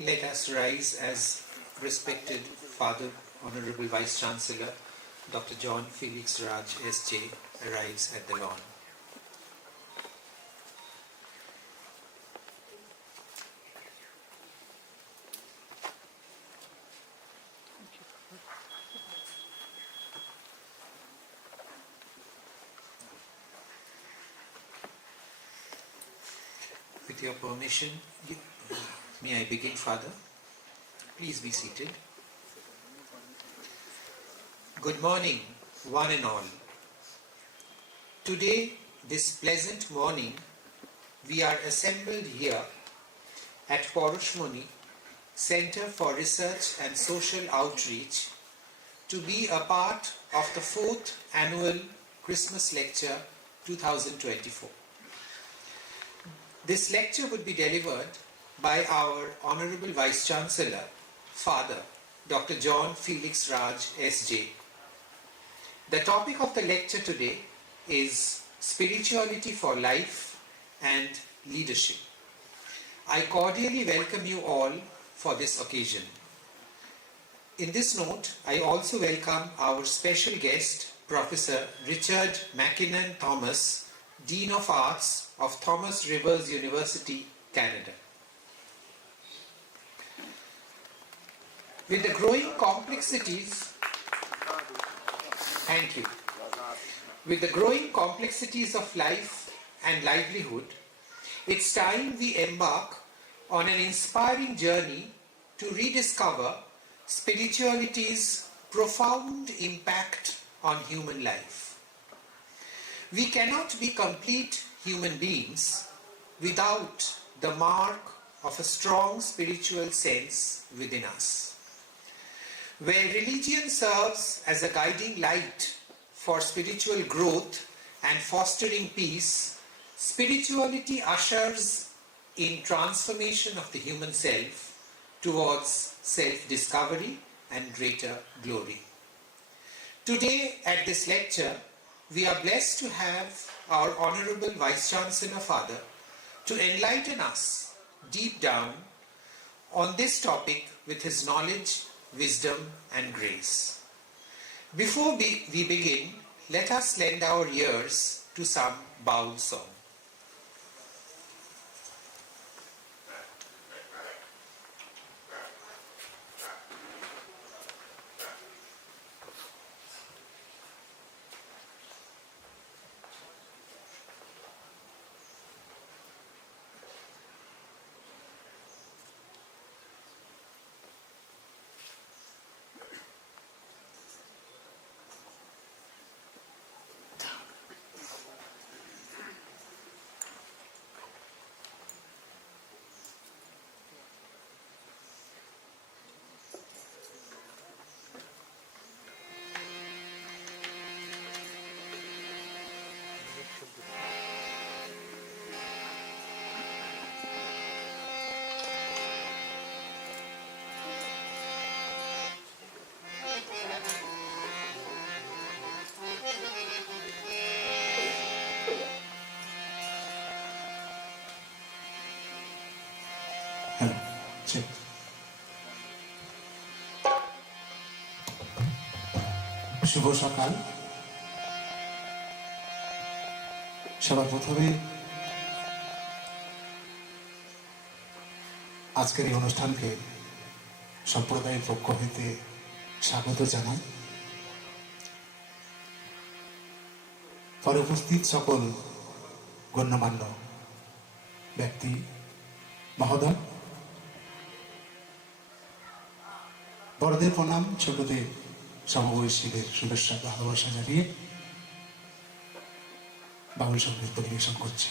Let us rise as respected Father, Honorable Vice-Chancellor, Dr. John Felix Raj, S.J. arrives at the lawn. With your permission, may I begin, Father? Please be seated. Good morning, one and all. Today, this pleasant morning, we are assembled here at Parasmani, Center for Research and Social Outreach, to be a part of the 4th Annual Christmas Lecture 2024. This lecture would be delivered by our Honorable Vice-Chancellor, Father, Dr. John Felix Raj, S.J. The topic of the lecture today is Spirituality for Life and Leadership. I cordially welcome you all for this occasion. In this note, I also welcome our special guest, Professor Richard Mackinnon Thomas, Dean of Arts of Thomas Rivers University, Canada. With the growing complexities, thank you. With the growing complexities of life and livelihood, it's time we embark on an inspiring journey to rediscover spirituality's profound impact on human life. We cannot be complete human beings without the mark of a strong spiritual sense within us. Where religion serves as a guiding light for spiritual growth and fostering peace, spirituality ushers in transformation of the human self towards self-discovery and greater glory. Today at this lecture, we are blessed to have our Honorable Vice-Chancellor Father to enlighten us deep down on this topic with his knowledge, wisdom and grace. Before we begin, let us lend our ears to some bowl song. Hello, check. শুভ সকাল। সবার প্রথমে আজকের এই অনুষ্ঠানকে সম্প্রদায়ের পক্ষ হইতে স্বাগত জানাই। পরে উপস্থিত সকল গণ্যমান্য ব্যক্তি মহোদয়, বড়দের প্রণাম, ছোটদের সমবয়সীদের শুভেচ্ছা ভালোবাসা জানিয়ে বাউল সঙ্গীত পরিবেশন করছি।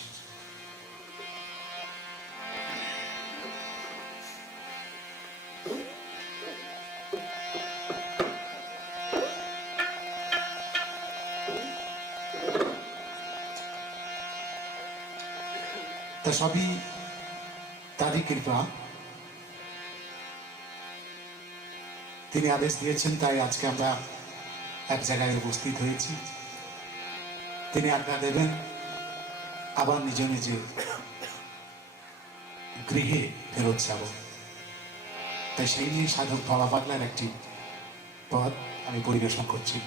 তা সবই তারই কৃপা। তিনি আদেশ দিয়েছেন, তাই আজকে আমরা এক জায়গায় উপস্থিত হয়েছি। তিনি আজ্ঞা দেবেন, আবার নিজ নিজে গৃহে ফেরত যাব। তাই সেই নিয়ে সাধক বাবা পাগলার একটি পদ আমি পরিবেশন করছি।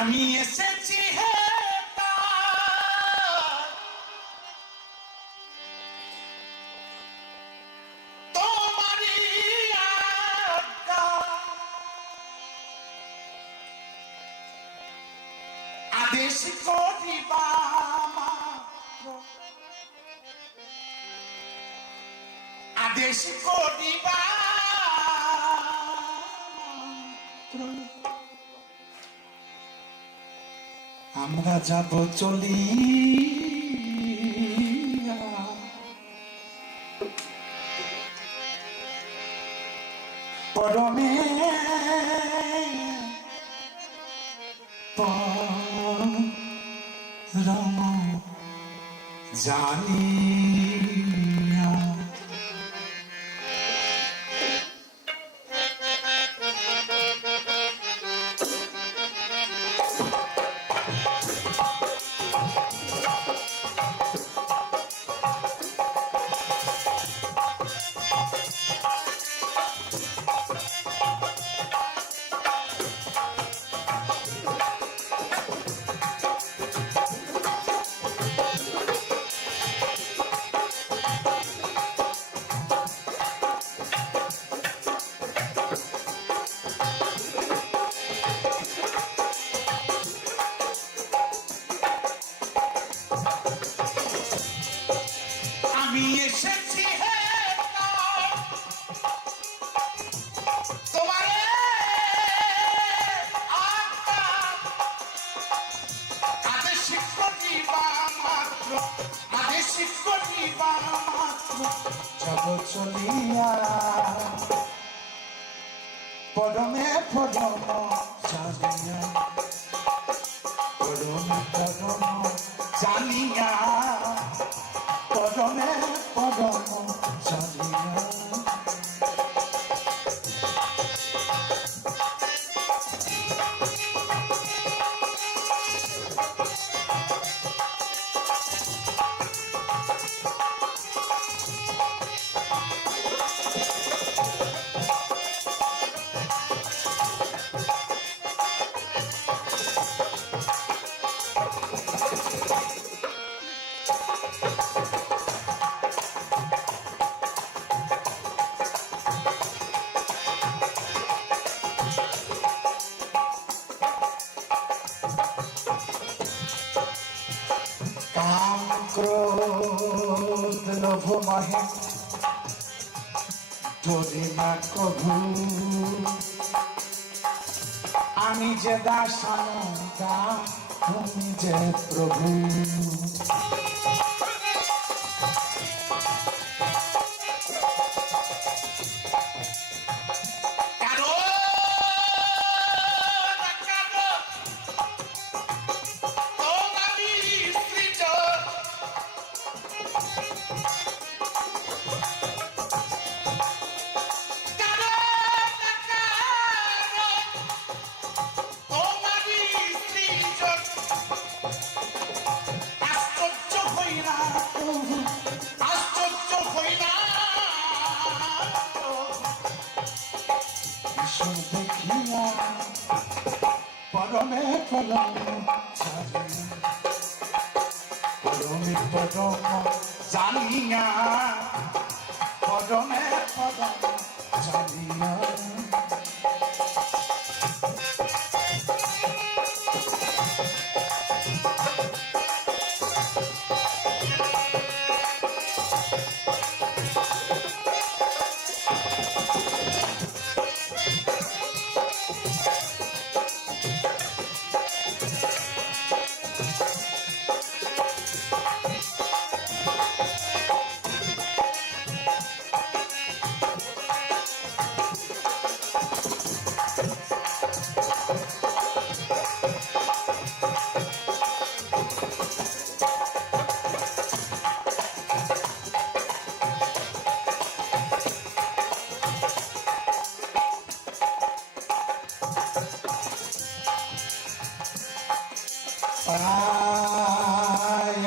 আমি এসেছি হে তোমারি আজ্ঞা, আদেশ করিবা মাত্র, আদেশ করিবা আমরা যাব চলিয়া, পরমে পরম জানিয়া। আমি এসেছি হে তোমার আজ্ঞা, আদেশ করিবা মাত্র, আদেশ করিবা মাত্র যাব চলিয়া, পরমে পরম জানিয়া, পরমে পরম জানিয়া, পরমে পরম জানিয়া। কাম ক্রোধ লোভ মহে ডরি না কভু, আমি যে দাসানুদা তুমি যে প্রভু। দেখিয়া পরমে পরম পরমে পরম জানিয়া, পরমে পরম জানিয়া।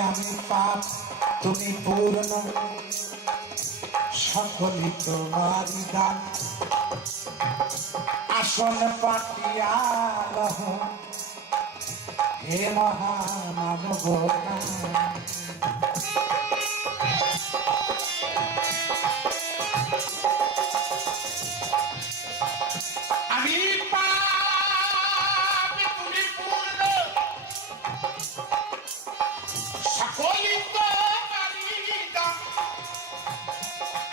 আমি পাপ তুমি পূর্ণ সকলই তোমার দান আসন পাতিয়া রহ হে মহামানব আমি পাপ তুমি পূর্ণ সকলই তোমার দান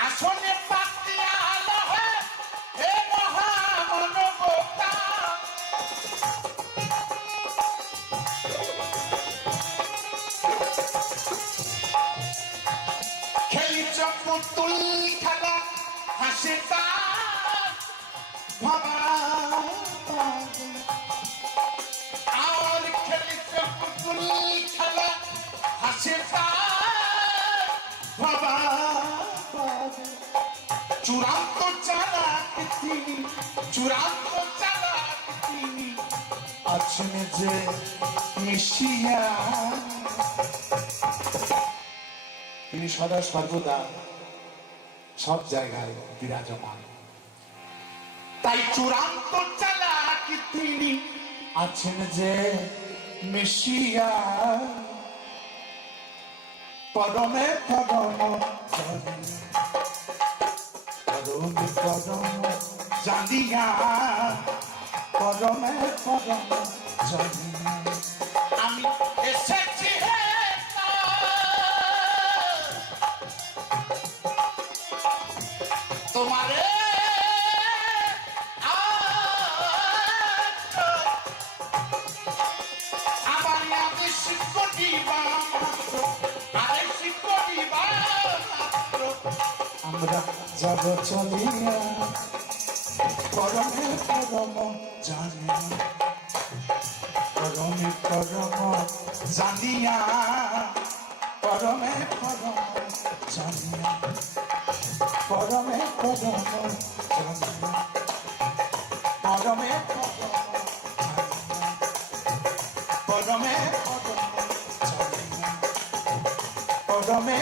আসনে পাতিয়া রহ হে মহামানবতা খেলিছ পুতুল খেলা হাসে ভাবা আর খেলিছ পুতুল খেলা হাসে ভাবা চূড়ান্ত চালাক তিনি চূড়ান্ত চালাক তিনি আছেন যে মিশিয়া তিনি সদা সর্বদা সব জায়গায় বিরাজমান তাই চূড়ান্ত চালাক তিনি আছেন যে মিশিয়া পরমে পরম পরমে পরম জানিয়া পরমে পরম জানিয়া আমি এসেছি তোমারে আমার আদেশ করিবা আমরা যাব চলিয়া পরমে পরম জানিয়া পরমে পরম জানিয়া পরমে পরম জানিয়া পরমে পরম জানিয়া পরমে পরমে জানিয়া পরমে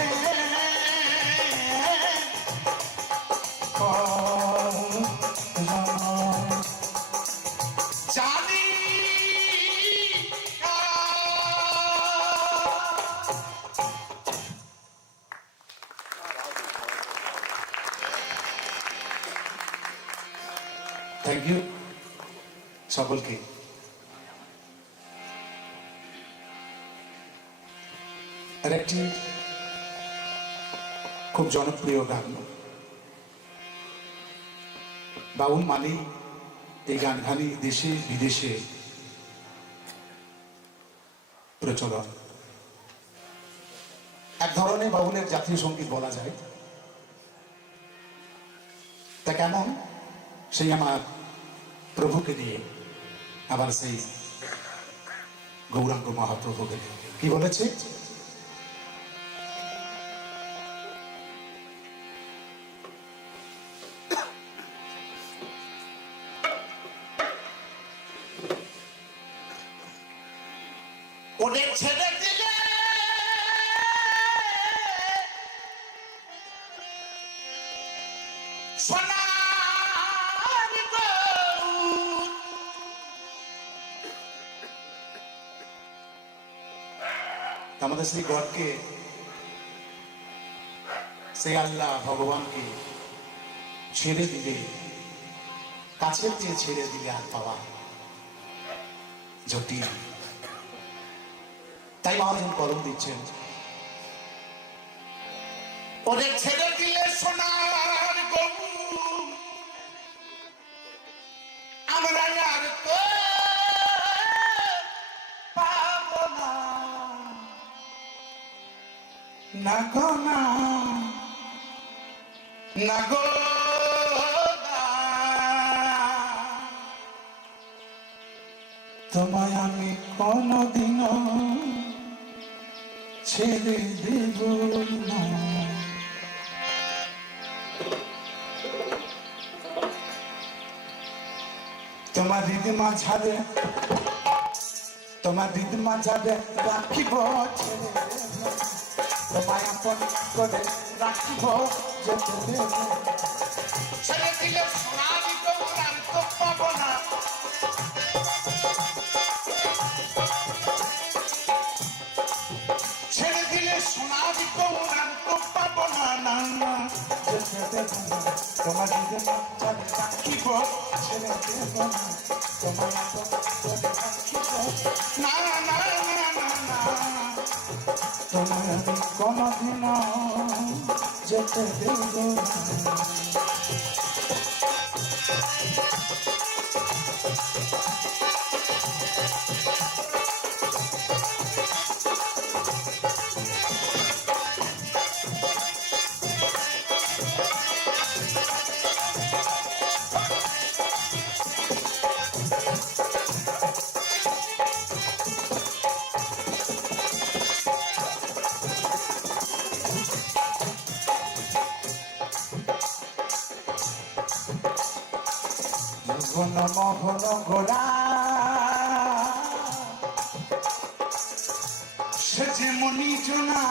জানি থ্যাংক ইউ সকলকে আর একটি খুব জনপ্রিয় গান বাউল মানে এই গানখানি দেশে বিদেশে প্রচলন এক ধরনের বাউলের জাতীয় সঙ্গীত বলা যায় তা কেমন সেই আমার প্রভুকে নিয়ে আবার সেই গৌরাঙ্গ মহাপ্রভুকে নিয়ে কি বলেছে ওদের ছেড়ে দিলে আমাদের সেই গডকে সেই আল্লাহ ভগবানকে ছেড়ে দিলে কাছের দিয়ে ছেড়ে দিলে আর পাওয়া জটিল তাই মহাজন কলম দিচ্ছেন ওদের ছেড়ে দিলে সোনার গরু আমরা আর তো পাবো না না গো না না গো তোমায় আমি কোনদিনও ছেড়ে দেব না তোমার দিদি মাঝারে তোমার দিদিমা যাবে রাখিব ছেড়ে দেব না। তোমায় আপন করে রাখিব যেতে দেব না। ছেড়ে দিলে সোনা দিত আর তো পাবো না। ছেড়ে দিলে সোনা দিত আর তো পাবো না। না না যেতে দেব না। তোমার দিদিমা যাবে রাখিব ছেড়ে দেব না। তোমায় আপন করে রাখিব না না না না না না। তোমায় আমি কোনদিনও যেতে দেব না। জীবন মোহন গোড়া সে যে মনি জোনা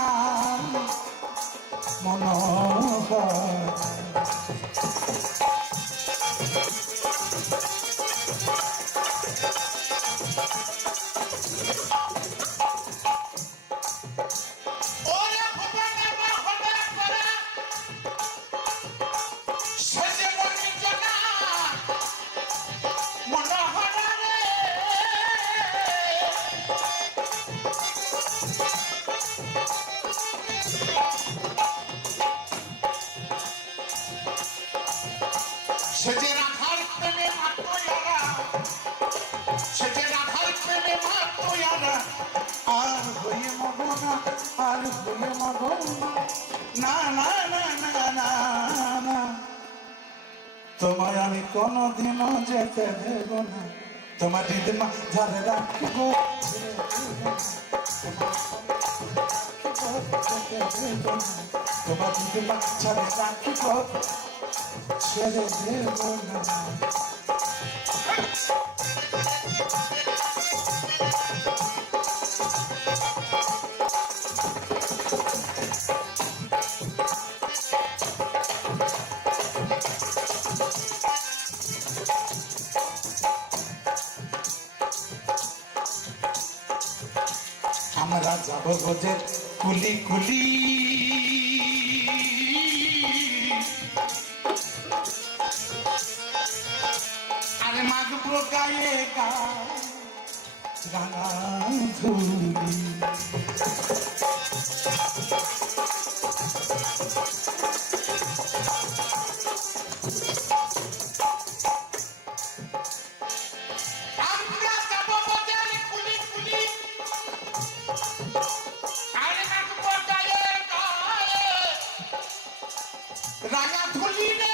মনোহর ওরে ভুবনে মহলে করা সে যে মনি জোনা মনোহর রে। সে যে রাখার প্রেমে মাতোয়ারা, সে যে রাখার প্রেমে মাতোয়ারা। আর হয়ে মগনা আর হয়ে মগনা না না না না না না তোমায় আমি কোনদিনও যেতে দেব না। তোমার দিদিমা যারে রাখিব ছেড়ে দেব না। তোমার দিদিমা যারে রাখিব ছেড়ে দেব না। আমরা যাব বোঝের কুলি কুলি আরে মাগবো গায়ে গা রাঙা ধুলি আমরা যাবো বাজারে কুলি কুলি। আরে মাগবো গায়ে গায়ে রাঙা ধুলি রে।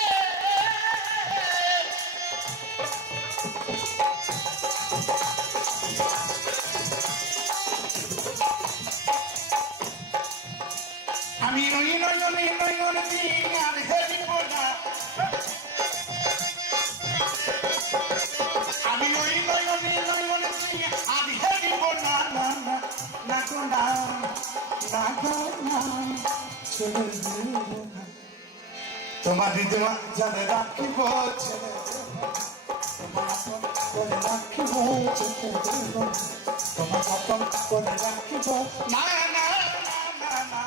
আমি নই নয়নে নয়ন দিন আর হেরিব না। আমি নই নয়নে নয়ন দিন আর হেরিব না। না না না গো না না গো না ছেড়ে দেব না। তোমার দিদিমা যারে রাখিব ছেড়ে দেব না। তোমার আপন করে রাখিব যেতে দেব না। তোমার আপন করে রাখিব না না না না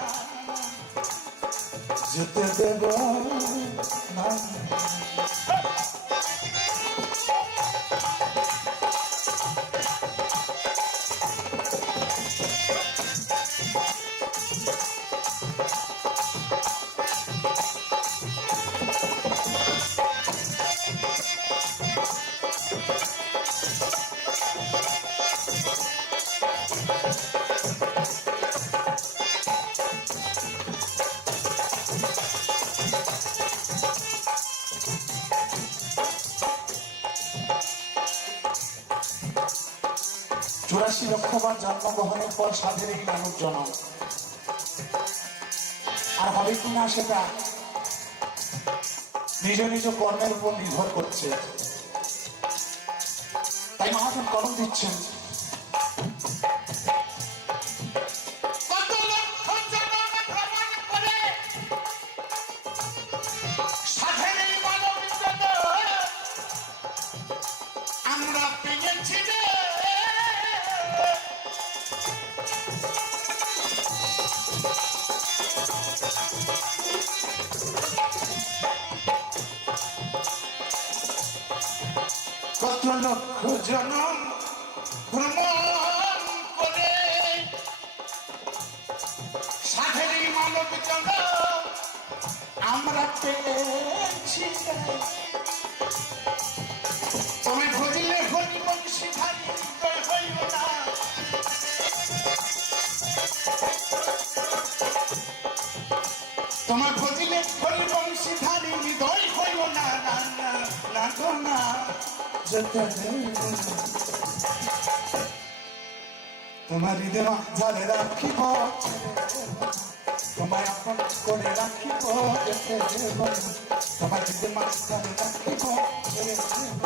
যেতে দেব না। চুরাশি লক্ষবার জন্মগ্রহণের পর সাধের এই মানব জন্ম আর হবে কিনা সেটা নিজ নিজ কর্মের উপর নির্ভর করছে। তাই মহাজন কলম দিচ্ছেন আমরা পেয়েছি রে কত লক্ষ জনম ভ্রমণ করে সাধের মানব জনম আমরা পেয়েছি তুমি ভজিলে হরি বংশীধারী হৃদয় হইল না তোমার ভজিলে হরি বংশীধারী হৃদয় হইল না না না না গো না যেতে তোমার হৃদয় ঝালে রাখিব তোমায় আপন করে রাখিব যেতে দেব তোমার হৃদয় ঝালে রাখিব ছেড়ে দেব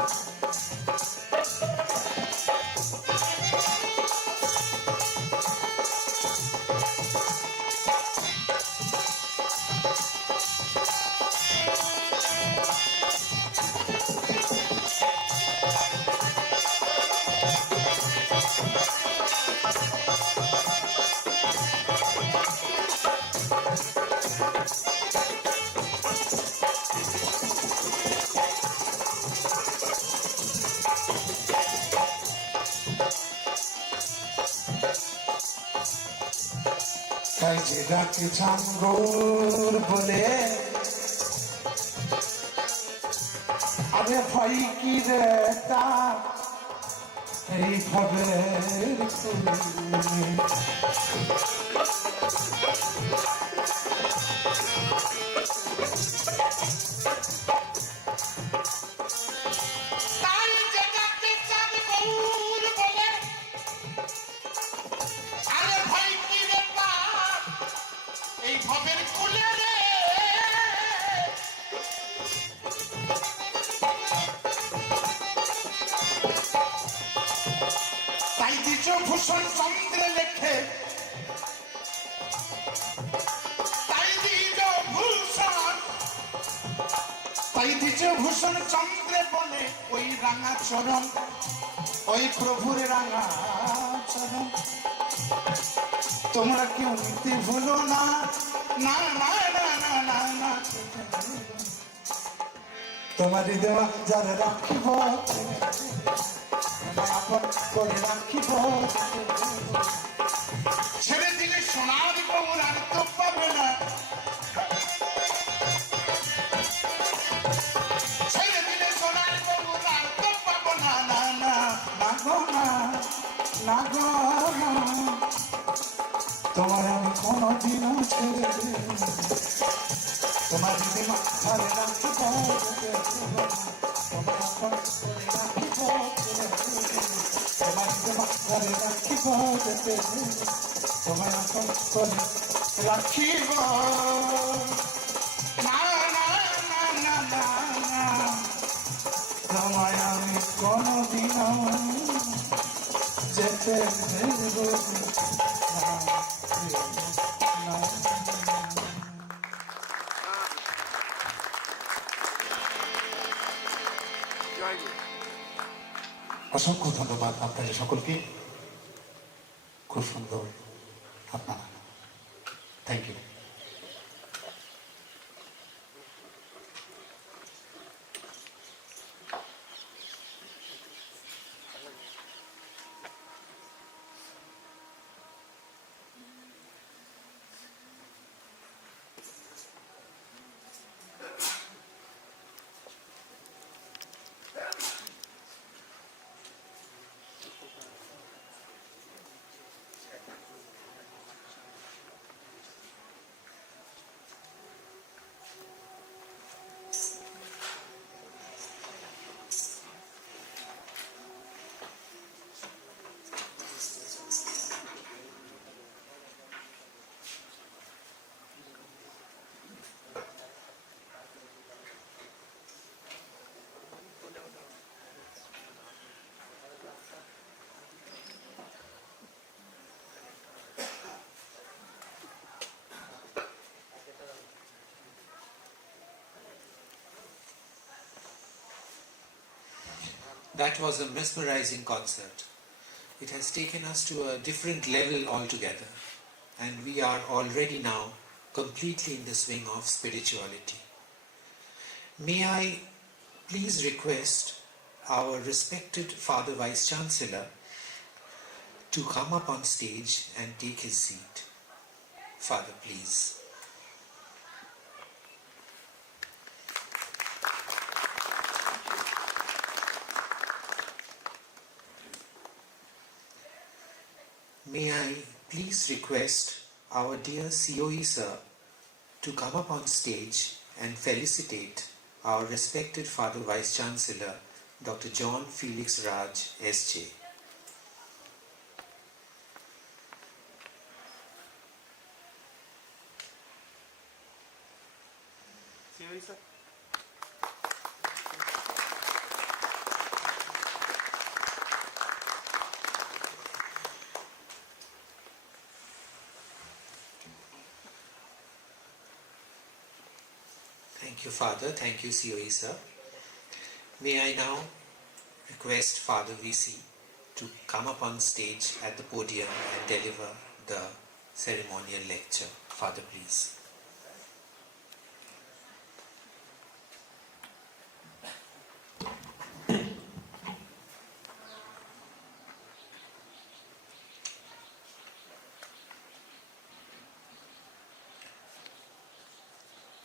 তাই যে ডাকে ঝাঙ্গর বলে আরে ভাই কি রে তা এই ভাবে তাই যেটাকে চাঁদ গৌর বলে আরে ভাই কি রে পাপ এই ভবের কুলে রে তাই দ্বিজ ভূষণ চন্দ্রে লেখে তাই দ্বিজ ভূষণ চন্দ্রে বলে ওই রাঙা চরণ ওই প্রভুর রাঙা চরণ তোমরা কেউ নিতে ভুলো না না না না না না না তোমার হৃদয় যারা রাখিব আপন করে রাখিব ছেড়ে দিলে সোনার গৌর আর তো পাবে না ছেড়ে দিলে সোনার গৌর আর তো পাবো না না না না গো না না গো না তোমার আমি কোনোদিনও ছেড়ে দেব তোমার হৃদয় ঝালে রাখিব তোমার আপন করে রাখিব তোমার হৃদয় ঝালে রাখিব যেতে তোমার আপন করে রাখিব না না না না না না তোমায় আমি কোনোদিনও যেতে দেব না অসংখ্য ধন্যবাদ আপনাদের সকলকে খুব সুন্দর আপনারা thank you That was a mesmerizing concert. It has taken us to a different level altogether, and we are already now completely in the swing of spirituality. May I please request our respected Father Vice-Chancellor to come up on stage and take his seat. Father, please. May I please request our dear COE sir to come up on stage and felicitate our respected Father Vice-Chancellor, Dr. John Felix Raj, S.J. Thank you, Father. Thank you, COE sir. May I now request Father VC to come up on stage at the podium and deliver the ceremonial lecture. Father, please.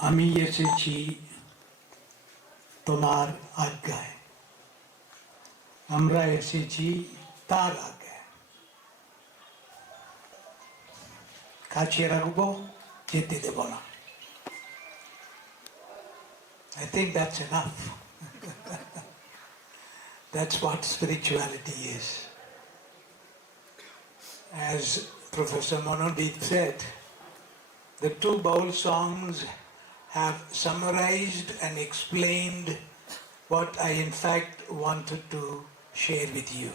আমি এসেছি তোমার আজ্ঞায়, আমরা এসেছি তার আজ্ঞায়। কাছে রাখবো, যেতে দেব না। I think that's enough. That's what spirituality is. As Professor Manodip said, the two bowl songs have summarized and explained what I in fact wanted to share with you.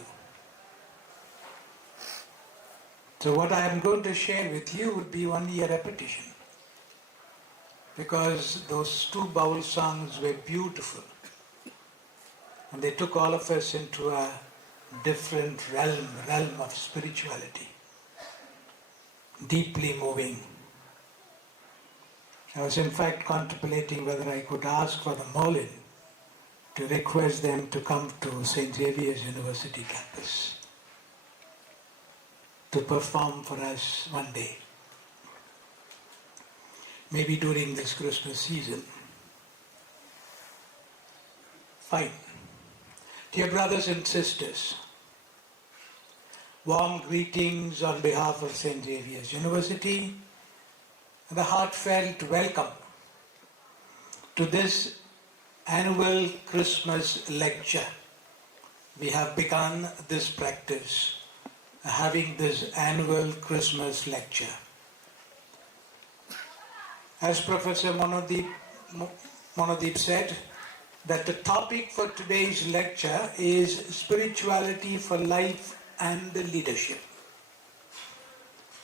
So what I am going to share with you would be only a repetition, because those two bowl songs were beautiful and they took all of us into a different realm of spirituality, deeply moving. I was in fact contemplating whether I could ask for the Molin to request them to come to St. Xavier's University campus to perform for us one day, maybe during this Christmas season. Fine. Dear brothers and sisters, warm greetings on behalf of St. Xavier's University and a heartfelt welcome to this annual Christmas lecture. We have begun this practice, having this annual Christmas lecture. As Professor Manodip said, that the topic for today's lecture is spirituality for life and leadership,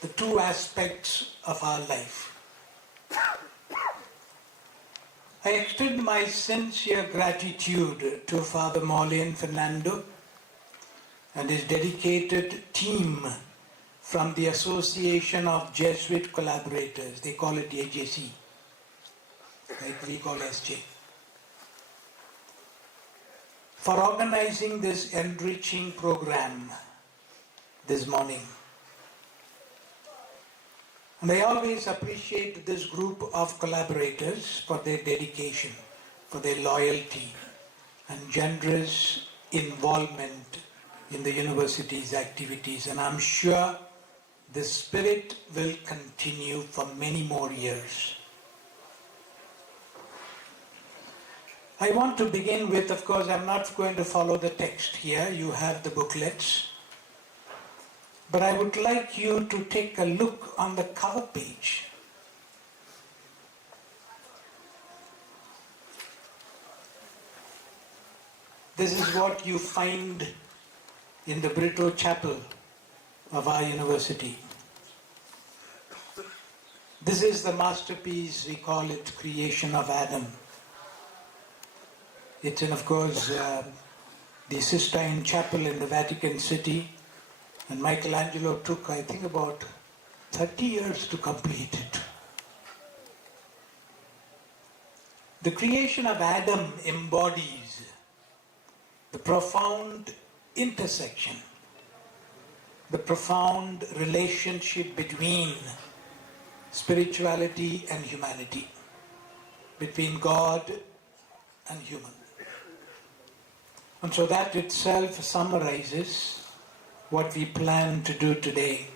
the two aspects of our life. I extend my sincere gratitude to Father Molin Fernando and his dedicated team from the Association of Jesuit Collaborators. They call it AJC, like we call SJ, for organizing this enriching program this morning. And I always appreciate this group of collaborators for their dedication, for their loyalty and generous involvement in the university's activities. And I'm sure the spirit will continue for many more years. I want to begin with, of course, I'm not going to follow the text here. You have the booklets. But I would like you to take a look on the cover page. This is what you find in the Brito Chapel of our university. This is the masterpiece, we call it Creation of Adam. It's in, of course, the Sistine Chapel in the Vatican City, and Michelangelo took, I think, about 30 years to complete it. The creation of Adam embodies the profound intersection, the profound relationship between spirituality and humanity, between God and human. And so that itself summarizes what we plan to do today.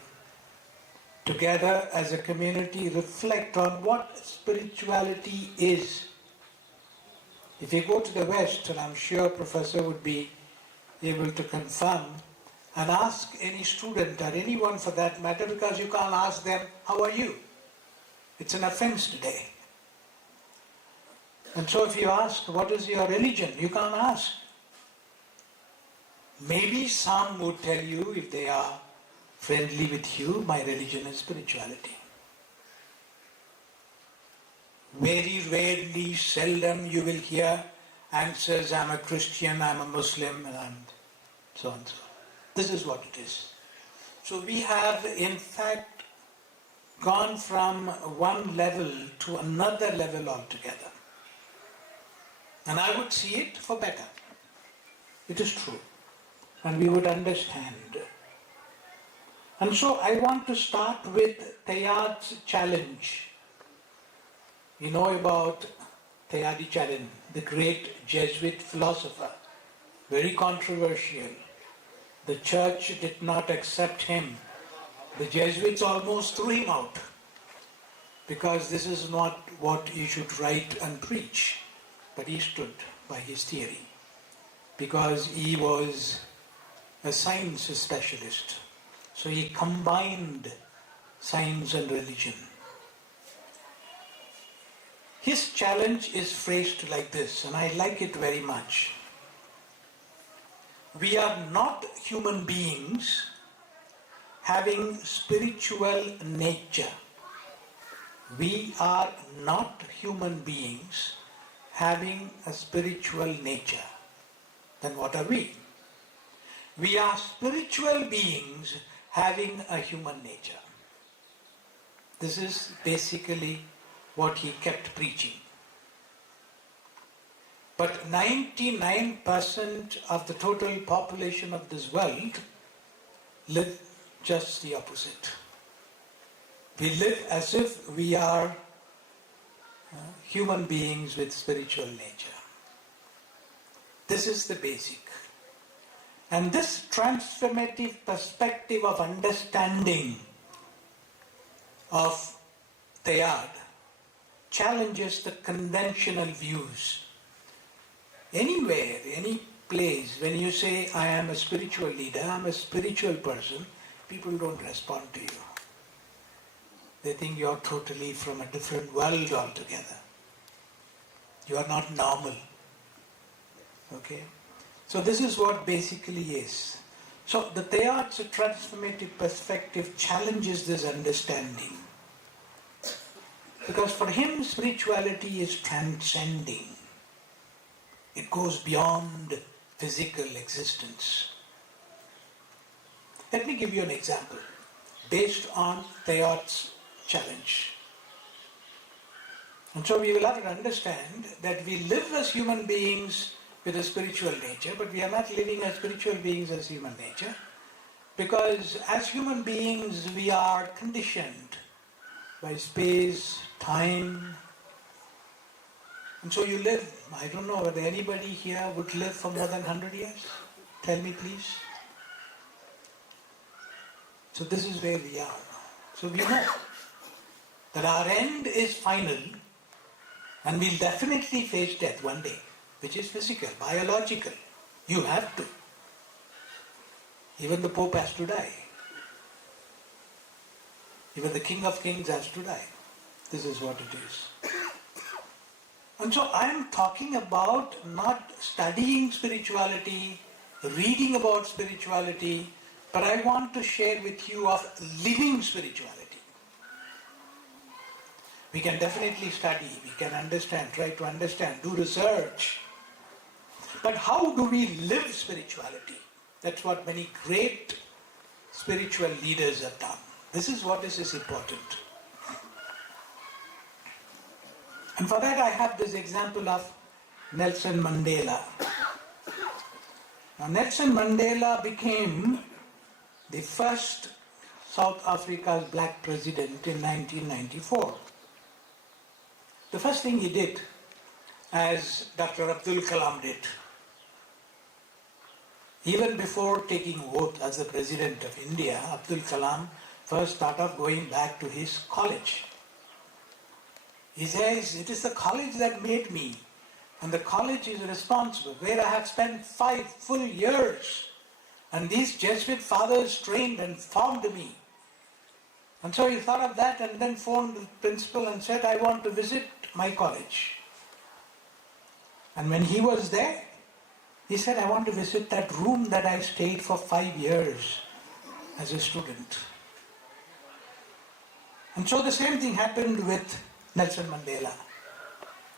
Together as a community, reflect on what spirituality is. If you go to the West, and I'm sure Professor would be able to confirm, and ask any student or anyone for that matter, because you can't ask them, how are you? It's an offense today. And so if you ask, what is your religion? You can't ask. Maybe some would tell you, if they are friendly with you, my religion is spirituality. Very rarely, seldom you will hear answers, I'm a Christian, I'm a Muslim, and I'm so and so. This is what it is. So we have, in fact, gone from one level to another level altogether. And I would see it for better. It is true. And we would understand. And so I want to start with Teilhard's challenge. You know about Teilhard de Chardin, the great Jesuit philosopher, very controversial. The church did not accept him. The Jesuits almost threw him out because this is not what you should write and preach. But he stood by his theory because he was a science specialist. So he combined science and religion. His challenge is phrased like this, and I like it very much. We are not human beings having spiritual nature. We are not human beings having a spiritual nature. Then what are we? We are spiritual beings having a human nature. This is basically what he kept preaching. But 99% of the total population of this world live just the opposite. We live as if we are human beings with spiritual nature. This is the basic. And this transformative perspective of understanding of Teilhard challenges the conventional views. Anywhere, any place, when you say, I am a spiritual leader, I'm a spiritual person, people don't respond to you. They think you're totally from a different world altogether. You are not normal. Okay? So this is what basically is. So the Teilhard's transformative perspective challenges this understanding. Because for him, spirituality is transcending. It goes beyond physical existence. Let me give you an example based on Teilhard's challenge. And so we will have to understand that we live as human beings with a spiritual nature, but we are not living as spiritual beings as human nature, because as human beings we are conditioned by space, time, and so you live, I don't know whether anybody here would live for more than 100 years. Tell me please. So this is where we are. So we know that our end is final and we'll definitely face death one day, which is physical, biological. You have to. Even the Pope has to die. Even the King of Kings has to die. This is what it is. And so I am talking about not studying spirituality, reading about spirituality, but I want to share with you of living spirituality. We can definitely study, we can understand, try to understand, do research. But how do we live spirituality? That's what many great spiritual leaders have done. This is what is important. And for that I have this example of Nelson Mandela. Now, Nelson Mandela became the first South Africa's black president in 1994. The first thing he did, as Dr. Abdul Kalam did, even before taking oath as the President of India, Abdul Kalam first started going back to his college. He says, it is the college that made me, and the college is responsible, where I have spent 5 full years, and these Jesuit fathers trained and formed me. And so he thought of that and then phoned the principal and said, I want to visit my college. And when he was there, he said, I want to visit that room that I stayed for 5 years as a student. And so the same thing happened with Nelson Mandela.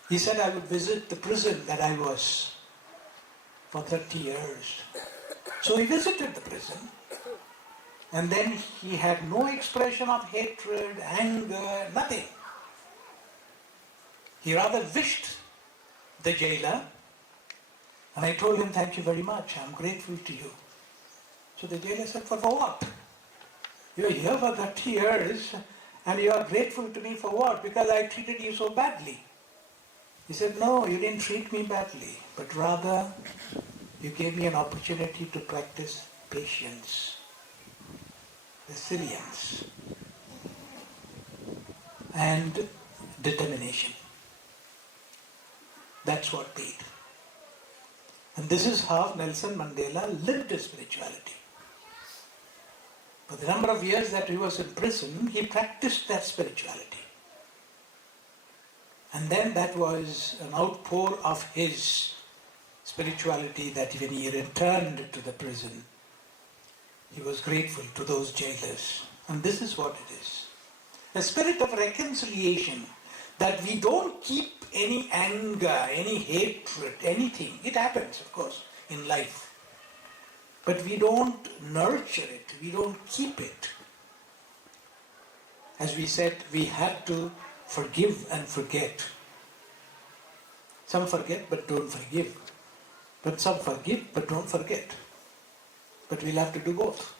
He said, I would visit the prison that I was for 30 years. So he visited the prison. And then he had no expression of hatred, anger, nothing. He rather wished the jailer. And I told him, thank you very much, I'm grateful to you. So the jailer said, for what? You're here for 30 years and you are grateful to me for what? Because I treated you so badly. He said, no, you didn't treat me badly, but rather you gave me an opportunity to practice patience, resilience, and determination. That's what paid. And this is how Nelson Mandela lived his spirituality. For the number of years that he was in prison, he practiced that spirituality. And then that was an outpour of his spirituality, that when he returned to the prison, he was grateful to those jailers. And this is what it is. A spirit of reconciliation, that we don't keep any anger, any hatred, anything. It happens, of course, in life. But we don't nurture it, we don't keep it. As we said, we have to forgive and forget. Some forget but don't forgive. But some forgive but don't forget. But we'll have to do both.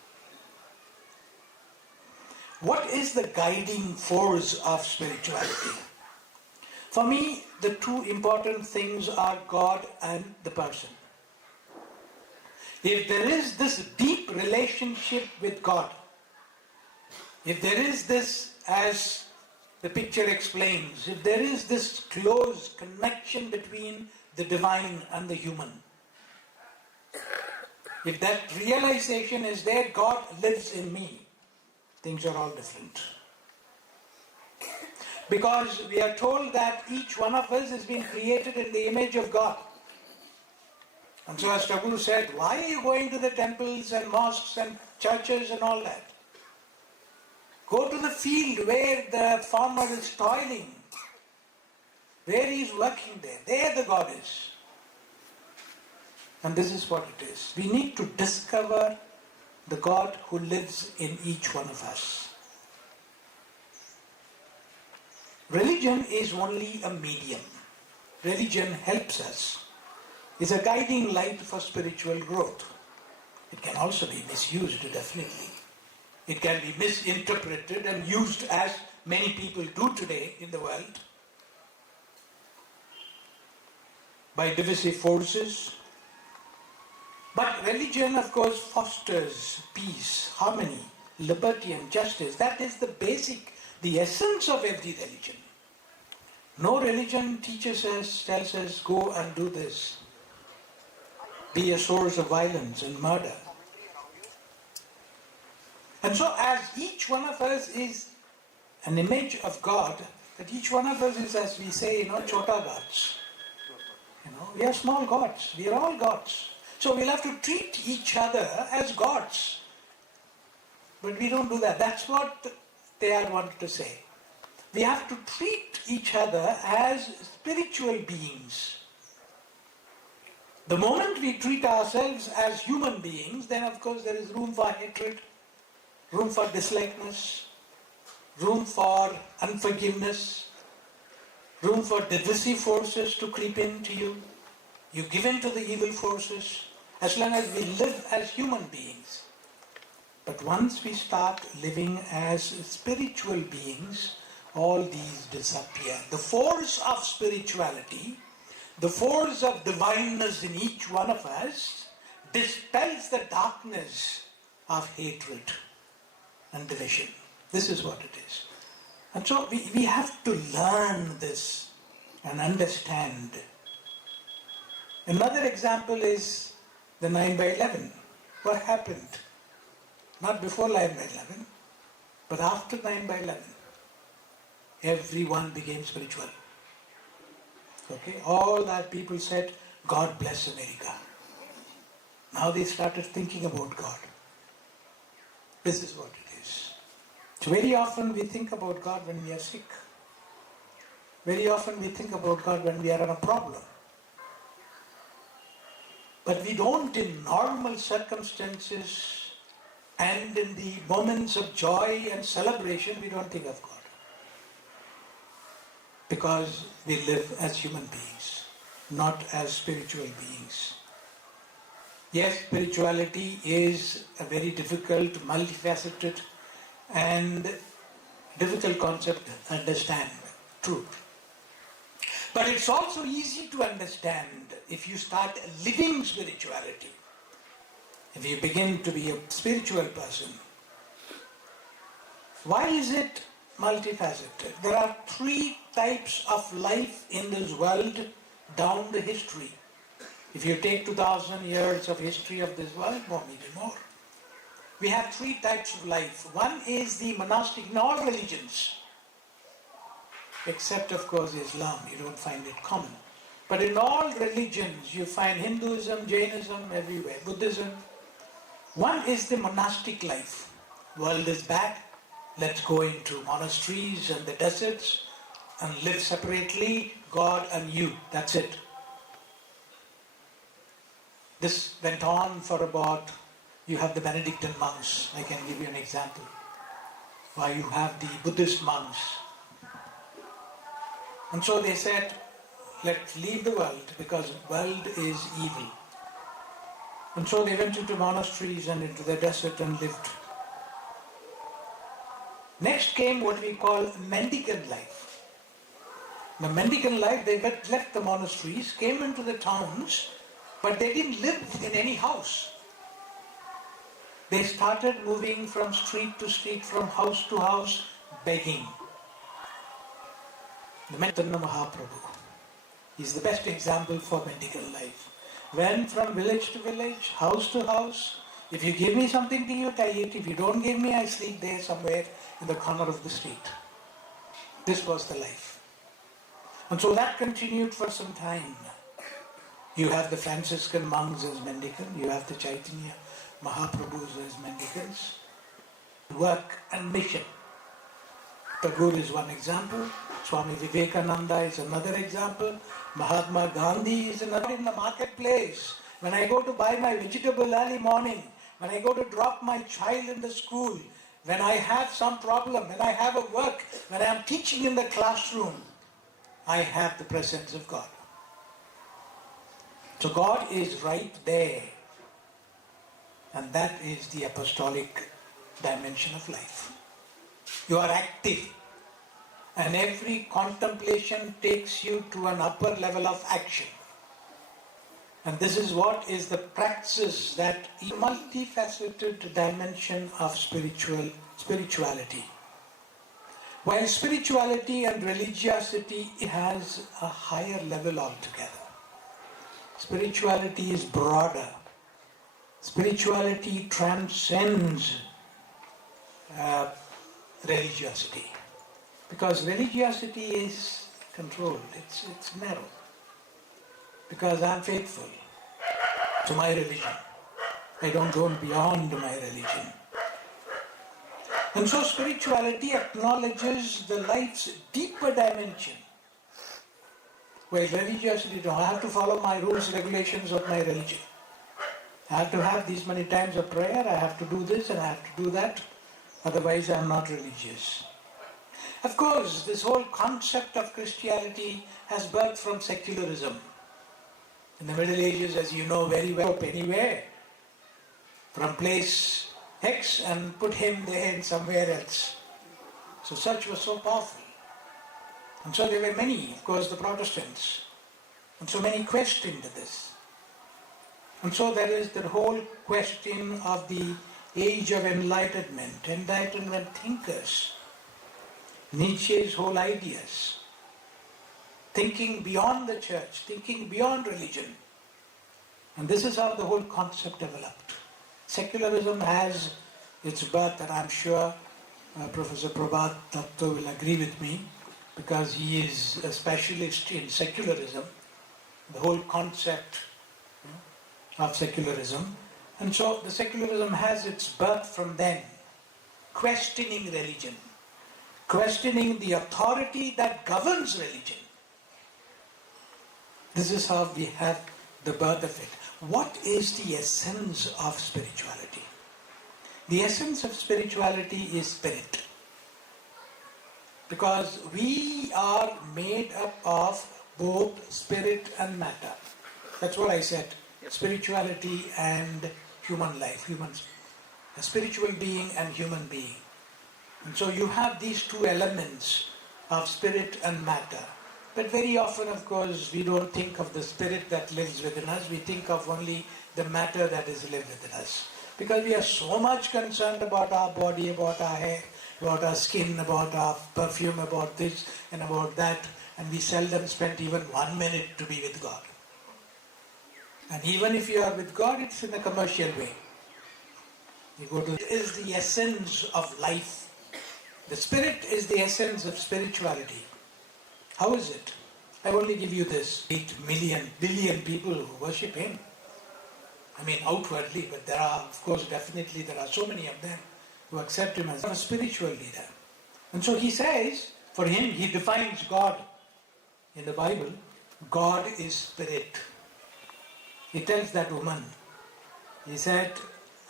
What is the guiding force of spirituality? For me, the two important things are God and the person. If there is this deep relationship with God, if there is this, as the picture explains, if there is this close connection between the divine and the human, if that realization is there, God lives in me, things are all different. Because we are told that each one of us has been created in the image of God. And so as Prabhu said, why are you going to the temples and mosques and churches and all that? Go to the field where the farmer is toiling, where he is working there. There the God is. And this is what it is. We need to discover the God who lives in each one of us. Religion is only a medium. Religion helps us. It's a guiding light for spiritual growth. It can also be misused, definitely. It can be misinterpreted and used as many people do today in the world by divisive forces. But religion, of course, fosters peace, harmony, liberty and justice. That is the basic, the essence of every religion. No religion teaches us, tells us, go and do this. Be a source of violence and murder. And so as each one of us is an image of God, that each one of us is, as we say, chota gods. We are small gods. We are all gods. So we'll have to treat each other as gods. But we don't do that. That's what they are wanting to say. We have to treat each other as spiritual beings. The moment we treat ourselves as human beings, then of course there is room for hatred, room for dislikeness, room for unforgiveness, room for divisive forces to creep into you. You give in to the evil forces as long as we live as human beings. But once we start living as spiritual beings, all these disappear. The force of spirituality, the force of divineness in each one of us, dispels the darkness of hatred and division. This is what it is. And so we have to learn this and understand. Another example is the 9/11. What happened? Not before 9/11, but after 9/11. Everyone became spiritual. Okay? All that people said, God bless America. Now they started thinking about God. This is what it is. So very often we think about God when we are sick. Very often we think about God when we are in a problem. But we don't in normal circumstances and in the moments of joy and celebration, we don't think of God. Because we live as human beings, not as spiritual beings. Yes, spirituality is a very difficult, multifaceted and difficult concept to understand. True. But it's also easy to understand if you start living spirituality. If you begin to be a spiritual person. Why is it multifaceted? There are 3 types of life in this world down the history. If you take 2000 years of history of this world, or maybe more, we have 3 types of life. One is the monastic, in all religions, except of course Islam, you don't find it common. But in all religions, you find Hinduism, Jainism, everywhere, Buddhism. One is the monastic life. World is bad, let's go into monasteries and the deserts and live separately, God and you, that's it. This went on for about, you have the Benedictine monks, I can give you an example. Why you have the Buddhist monks. And so they said, let's leave the world because world is evil. And so they went into monasteries and into the desert and lived. Next came what we call mendicant life. The mendicant life, they left the monasteries, came into the towns, but they didn't live in any house. They started moving from street to street, from house to house, begging. The Chaitanya Mahaprabhu is the best example for mendicant life. Went from village to village, house to house. If you give me something to eat, I eat. If you don't give me, I sleep there somewhere in the corner of the street. This was the life. And so that continued for some time. You have the Franciscan monks as mendicants. You have the Chaitanya Mahaprabhus as mendicants. Work and mission. Tagore is one example. Swami Vivekananda is another example. Mahatma Gandhi is another. In the marketplace, when I go to buy my vegetable early morning, when I go to drop my child in the school, when I have some problem, when I have a work, when I am teaching in the classroom, I have the presence of God. So God is right there. And that is the apostolic dimension of life. You are active. And every contemplation takes you to an upper level of action. And this is what is the praxis, that multifaceted dimension of spirituality. While spirituality and religiosity has a higher level altogether. Spirituality is broader. Spirituality transcends religiosity. Because religiosity is controlled, it's narrow. Because I'm faithful to my religion. I don't go beyond my religion. And so spirituality acknowledges the life's deeper dimension. Well, religiously, no. I have to follow my rules, regulations of my religion. I have to have these many times of prayer, I have to do this and I have to do that. Otherwise, I am not religious. Of course, this whole concept of Christianity has birthed from secularism. In the Middle Ages, as you know very well, anywhere, from place X and put him there and somewhere else. So such was so powerful. And so there were many, of course, the Protestants. And so many questioned this. And so there is the whole question of the age of enlightenment thinkers, Nietzsche's whole ideas, thinking beyond the church, thinking beyond religion. And this is how the whole concept developed. Secularism has its birth, and I'm sure Professor Prabhat Datta will agree with me, because he is a specialist in secularism, the whole concept of secularism. And so the secularism has its birth from then, questioning religion, questioning the authority that governs religion. This is how we have the birth of it. What is the essence of spirituality? The essence of spirituality is spirit. Because we are made up of both spirit and matter. That's what I said. Spirituality and human life. A spiritual being and human being. And so you have these two elements of spirit and matter. But very often, of course, we don't think of the spirit that lives within us. We think of only the matter that is lived within us. Because we are so much concerned about our body, about our hair, about our skin, about our perfume, about this and about that. And we seldom spend even 1 minute to be with God. And even if you are with God, it's in a commercial way. You go to, it is the essence of life. The spirit is the essence of spirituality. How is it? I only give you this 8 million, billion people who worship Him. I mean outwardly, but there are, of course, definitely there are so many of them who accept Him as a spiritual leader. And so he says, for him, he defines God in the Bible, God is spirit. He tells that woman, he said,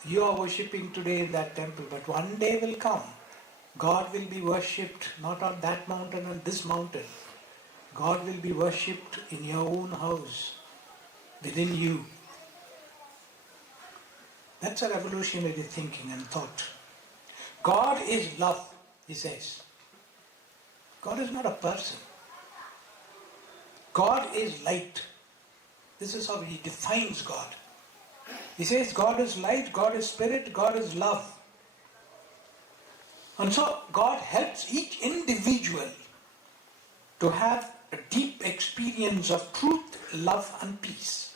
you are worshipping today in that temple, but one day will come. God will be worshipped not on that mountain, on this mountain. God will be worshipped in your own house, within you. That's a revolutionary thinking and thought. God is love, he says. God is not a person. God is light. This is how he defines God. He says God is light, God is spirit, God is love. And so God helps each individual to have a deep experience of truth, love and peace.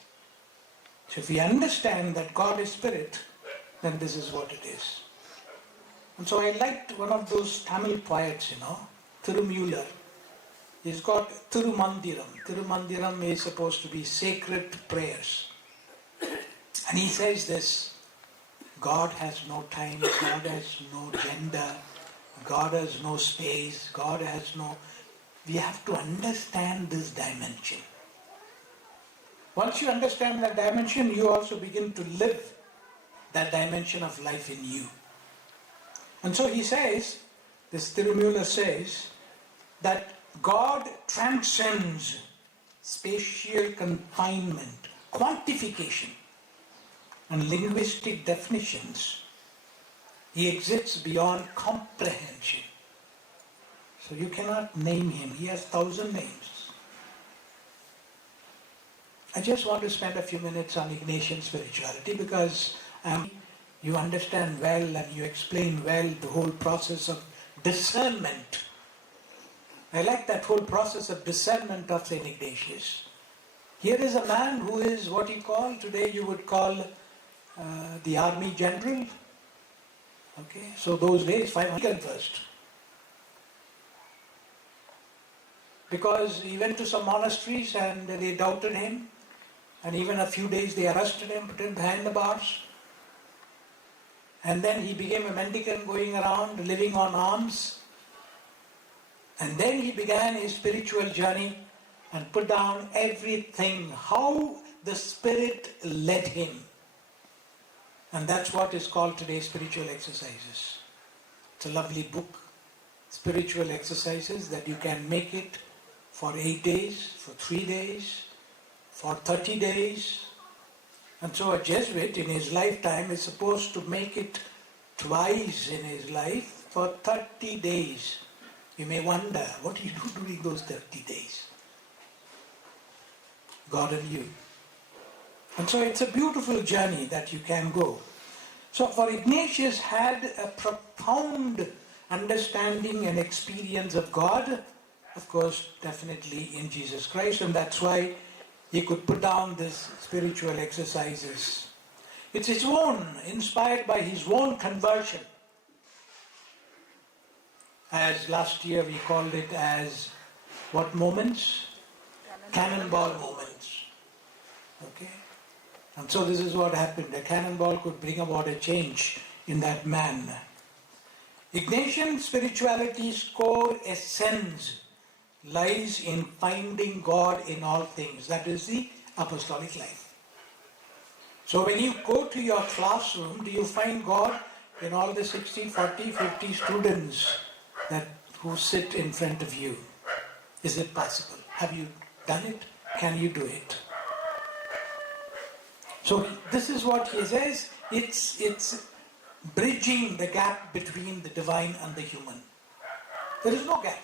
So if we understand that God is spirit, then this is what it is. And so I liked one of those Tamil poets, Tirumular. He's got Tirumandiram. Tirumandiram is supposed to be sacred prayers. And he says this, God has no time, God has no gender, God has no space, God has no... We have to understand this dimension. Once you understand that dimension, you also begin to live that dimension of life in you. And so he says, this Tirumular says, that God transcends spatial confinement, quantification, and linguistic definitions. He exists beyond comprehension. So you cannot name him. He has 1,000 names. I just want to spend a few minutes on Ignatian spirituality because you understand well and you explain well the whole process of discernment. I like that whole process of discernment of St. Ignatius. Here is a man who is what today you would call the army general. Okay, so those days 500 first. Because he went to some monasteries and they doubted him, and even a few days they arrested him, put him behind the bars. And then he became a mendicant going around living on alms. And then he began his spiritual journey and put down everything, how the Spirit led him. And that's what is called today spiritual exercises. It's a lovely book, spiritual exercises, that you can make it for 8 days, for 3 days, for 30 days. And so a Jesuit in his lifetime is supposed to make it twice in his life for 30 days. You may wonder, what do you do during those 30 days? God and you. And so it's a beautiful journey that you can go. So for Ignatius had a profound understanding and experience of God, of course, definitely in Jesus Christ, and that's why he could put down these spiritual exercises. It's his own, inspired by his own conversion. As last year we called it as what moments? Cannonball moments. Okay? And so this is what happened. A cannonball could bring about a change in that man. Ignatian spirituality's core essence lies in finding God in all things. That is the apostolic life. So when you go to your classroom, do you find God in all the 60, 40, 50 students who sit in front of you? Is it possible? Have you done it? Can you do it? So this is what he says. It's bridging the gap between the divine and the human. There is no gap.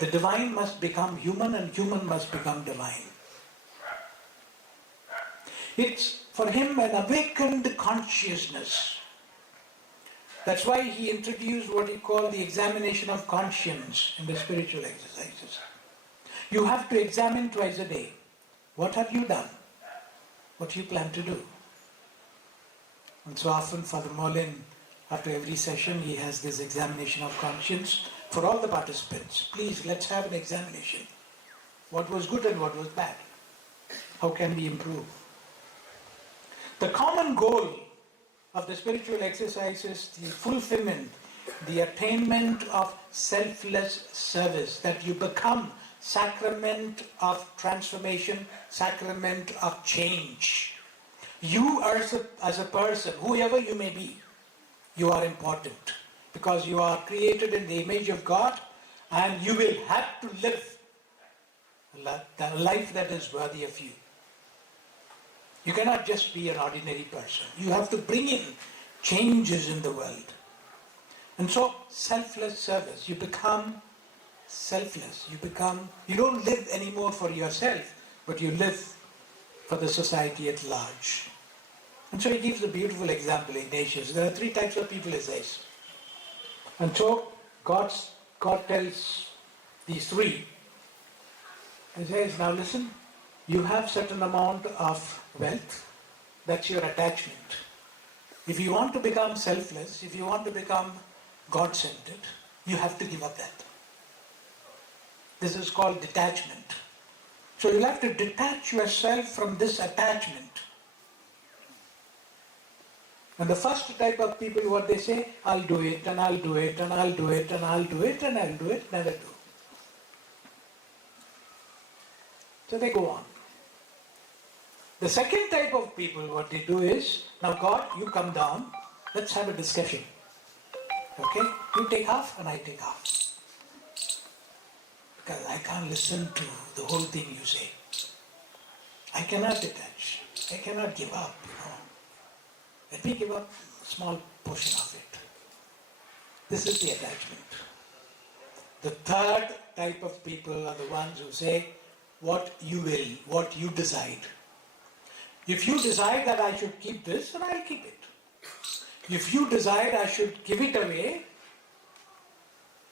The divine must become human and human must become divine. It's for him an awakened consciousness. That's why he introduced what he called the examination of conscience in the spiritual exercises. You have to examine twice a day. What have you done? What do you plan to do? And so often Father Molin, after every session, he has this examination of conscience for all the participants. Please, let's have an examination. What was good and what was bad? How can we improve? The common goal of the spiritual exercises, the fulfillment, the attainment of selfless service, that you become sacrament of transformation, sacrament of change. You as a person, whoever you may be, you are important because you are created in the image of God and you will have to live the life that is worthy of you. You cannot just be an ordinary person. You have to bring in changes in the world. And so, selfless service. You become selfless. You don't live anymore for yourself, but you live for the society at large. And so he gives a beautiful example, Ignatius. There are 3 types of people, he says. And so, God tells these 3. He says, now listen, you have certain amount of wealth, that's your attachment. If you want to become selfless, if you want to become God-centered, you have to give up that. This is called detachment. So you'll have to detach yourself from this attachment. And the first type of people, what they say, I'll do it, and I'll do it, and I'll do it, and I'll do it, and I'll do it, never do. So they go on. The second type of people, what they do is, now God, you come down, let's have a discussion. Okay? You take half and I take half. Because I can't listen to the whole thing you say. I cannot detach. I cannot give up. Let me give up a small portion of it. This is the attachment. The third type of people are the ones who say, what you will, what you decide. If you decide that I should keep this, then I'll keep it. If you decide I should give it away,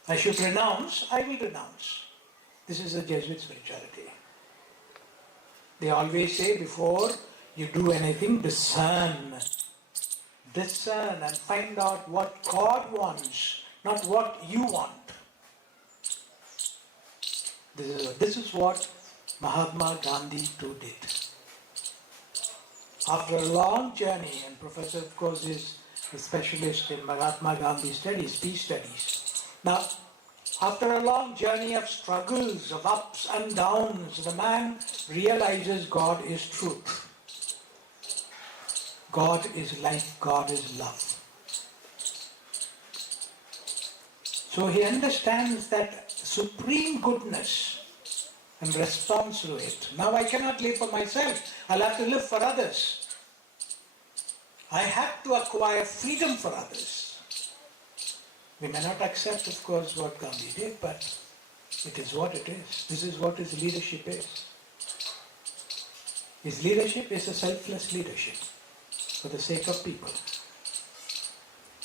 I should renounce, I will renounce. This is the Jesuit spirituality. They always say before you do anything, discern. Discern and find out what God wants, not what you want. This is what Mahatma Gandhi too did. After a long journey, and Professor of course is a specialist in Mahatma Gandhi studies, peace studies. Now, After a long journey of struggles, of ups and downs, the man realizes God is truth. God is life, God is love. So he understands that supreme goodness and responds to it. Now I cannot live for myself, I'll have to live for others. I have to acquire freedom for others. We may not accept, of course, what Gandhi did, but it is what it is. This is what his leadership is. His leadership is a selfless leadership for the sake of people.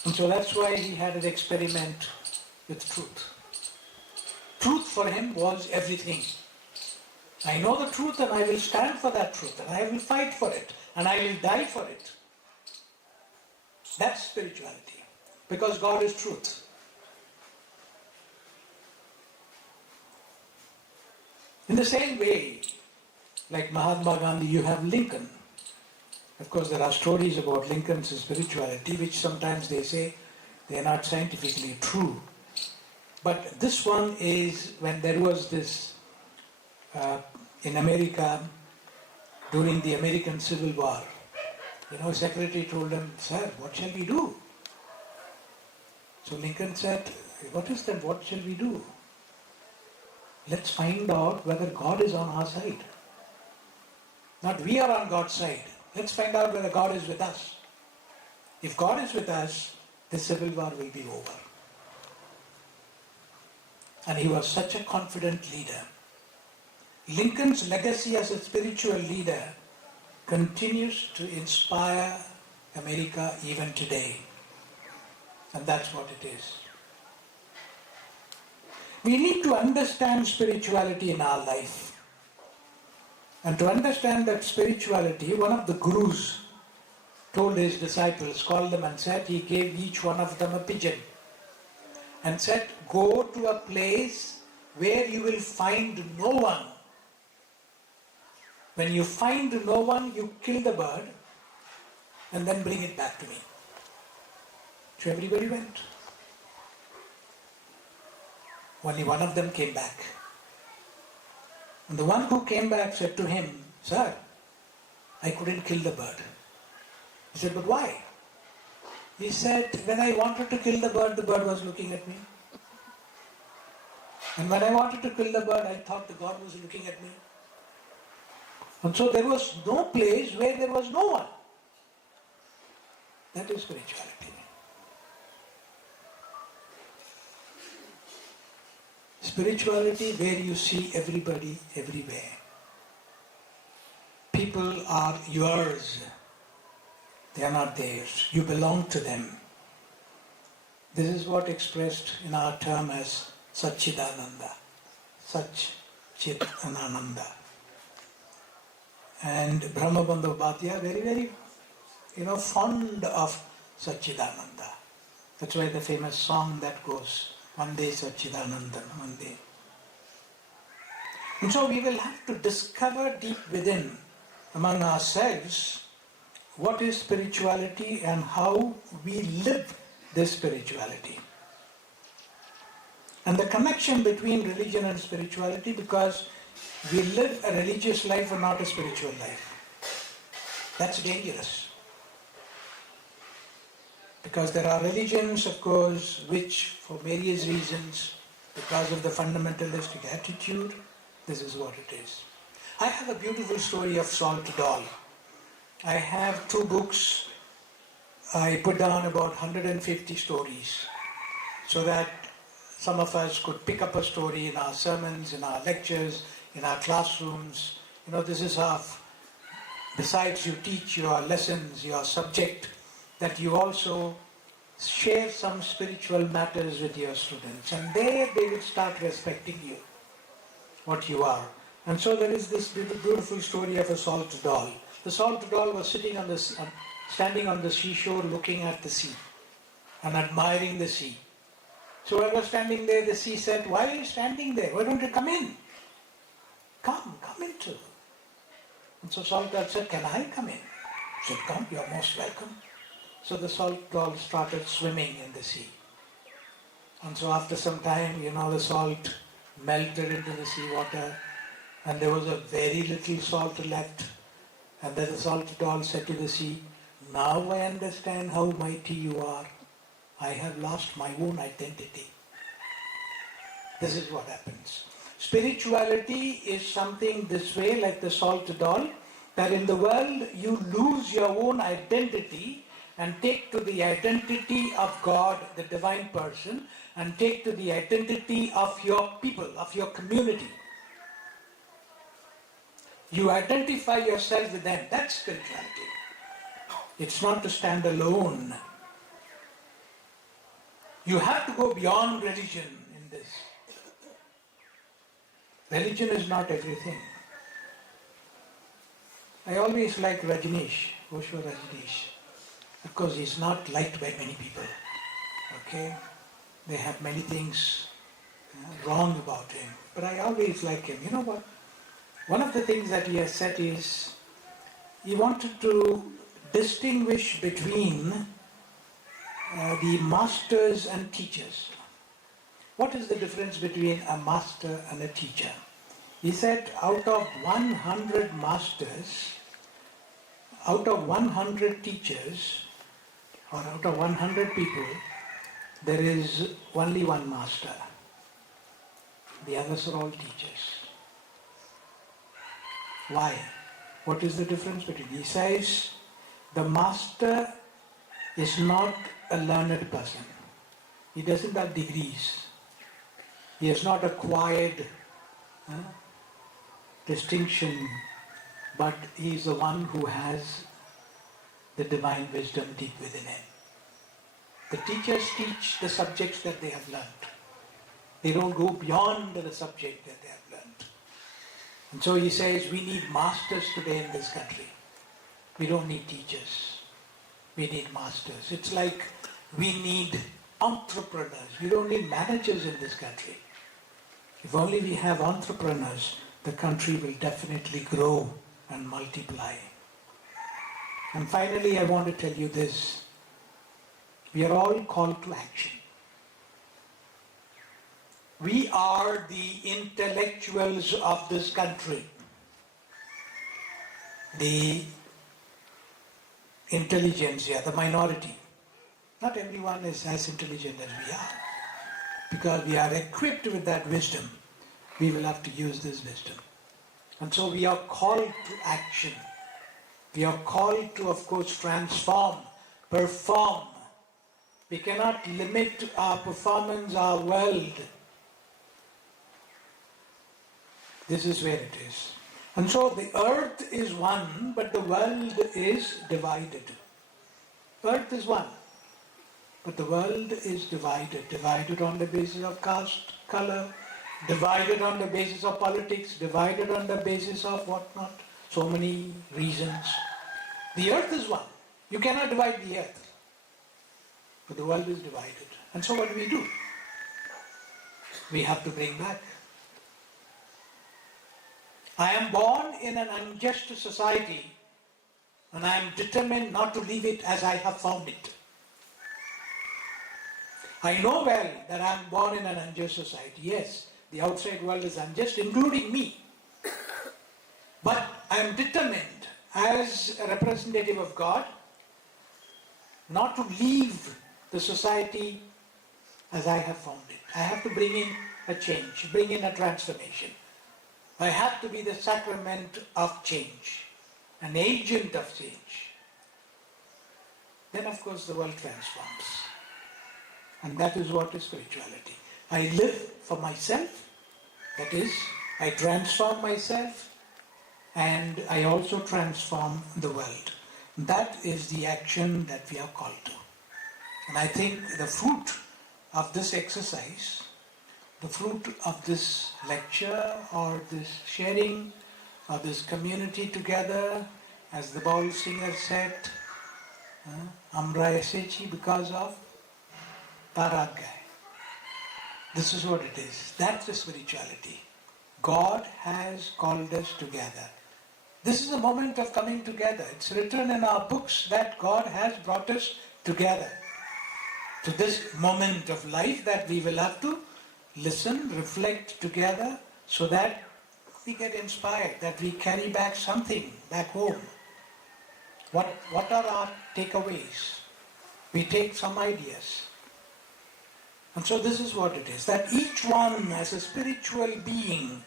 And so that's why he had an experiment with truth. Truth for him was everything. I know the truth and I will stand for that truth and I will fight for it and I will die for it. That's spirituality, because God is truth. In the same way, like Mahatma Gandhi, you have Lincoln. Of course, there are stories about Lincoln's spirituality, which sometimes they say they are not scientifically true. But this one is when there was this, in America, during the American Civil War, secretary told him, "Sir, what shall we do?" So Lincoln said, "What is that? What shall we do? Let's find out whether God is on our side. Not we are on God's side. Let's find out whether God is with us. If God is with us, the Civil War will be over." And he was such a confident leader. Lincoln's legacy as a spiritual leader continues to inspire America even today. And that's what it is. We need to understand spirituality in our life. And to understand that spirituality, one of the gurus told his disciples, called them and said, he gave each one of them a pigeon and said, "Go to a place where you will find no one. When you find no one, you kill the bird and then bring it back to me." So everybody went. Only one of them came back. And the one who came back said to him, "Sir, I couldn't kill the bird." He said, "But why?" He said, "When I wanted to kill the bird was looking at me. And when I wanted to kill the bird, I thought the God was looking at me. And so there was no place where there was no one." That is spirituality. Spirituality where you see everybody everywhere. People are yours. They are not theirs. You belong to them. This is what expressed in our term as Satchidananda. Sach-Chit Ananda. And Brahmabandhu Bhatia, very, very, fond of Satchidananda. That's why the famous song that goes, "Vande Satchidanandan, Vande." And so we will have to discover deep within, among ourselves, what is spirituality and how we live this spirituality. And the connection between religion and spirituality, because we live a religious life and not a spiritual life. That's dangerous. Because there are religions, of course, which for various reasons, because of the fundamentalistic attitude, this is what it is. I have a beautiful story of Salt Doll. I have 2 books. I put down about 150 stories so that some of us could pick up a story in our sermons, in our lectures, in our classrooms. This is how, besides you teach your lessons, your subject, that you also share some spiritual matters with your students. And there they will start respecting you, what you are. And so there is this beautiful story of a salt doll. The salt doll was standing on the seashore looking at the sea and admiring the sea. So I was standing there, the sea said, "Why are you standing there? Why don't you come in? Come into." And so salt doll said, "Can I come in?" She said, "Come, you're most welcome." So the salt doll started swimming in the sea. And so after some time, the salt melted into the seawater, and there was a very little salt left. And then the salt doll said to the sea, "Now I understand how mighty you are. I have lost my own identity." This is what happens. Spirituality is something this way, like the salt doll, that in the world you lose your own identity and take to the identity of God, the divine person, and take to the identity of your people, of your community. You identify yourself with them. That's spirituality. It's not to stand alone. You have to go beyond religion in this. Religion is not everything. I always like Rajneesh, Osho Rajneesh. Of course, he's not liked by many people. Okay? They have many things wrong about him. But I always like him. You know what? One of the things that he has said is, he wanted to distinguish between the masters and teachers. What is the difference between a master and a teacher? He said, out of 100 masters, out of 100 teachers, or out of 100 people, there is only one master. The others are all teachers. Why? What is the difference between? He says, the master is not a learned person. He doesn't have degrees. He has not acquired distinction, but he is the one who has the divine wisdom deep within him. The teachers teach the subjects that they have learnt. They don't go beyond the subject that they have learnt. And so he says, we need masters today in this country. We don't need teachers. We need masters. It's like we need entrepreneurs. We don't need managers in this country. If only we have entrepreneurs, the country will definitely grow and multiply. And finally, I want to tell you this. We are all called to action. We are the intellectuals of this country. The intelligentsia, the minority. Not everyone is as intelligent as we are. Because we are equipped with that wisdom, we will have to use this wisdom. And so we are called to action. We are called to, of course, transform, perform. We cannot limit our performance, our world. This is where it is. And so the earth is one, but the world is divided. Earth is one, but the world is divided. Divided on the basis of caste, color, divided on the basis of politics, divided on the basis of whatnot. So many reasons. The earth is one. You cannot divide the earth. But the world is divided. And so what do? We have to bring back. I am born in an unjust society, and I am determined not to leave it as I have found it. I know well that I am born in an unjust society. Yes, the outside world is unjust, including me. But I am determined, as a representative of God, not to leave the society as I have found it. I have to bring in a change, bring in a transformation. I have to be the sacrament of change, an agent of change. Then, of course, the world transforms. And that is what is spirituality. I live for myself, that is, I transform myself, and I also transform the world. That is the action that we are called to. And I think the fruit of this exercise, the fruit of this lecture or this sharing or this community together, as the bowl singer said, Amra Esechi, because of Paragai. This is what it is. That's the spirituality. God has called us together. This is a moment of coming together. It's written in our books that God has brought us together. to this moment of life that we will have to listen, reflect together so that we get inspired, that we carry back something back home. What are our takeaways? We take some ideas. And so this is what it is, that each one as a spiritual being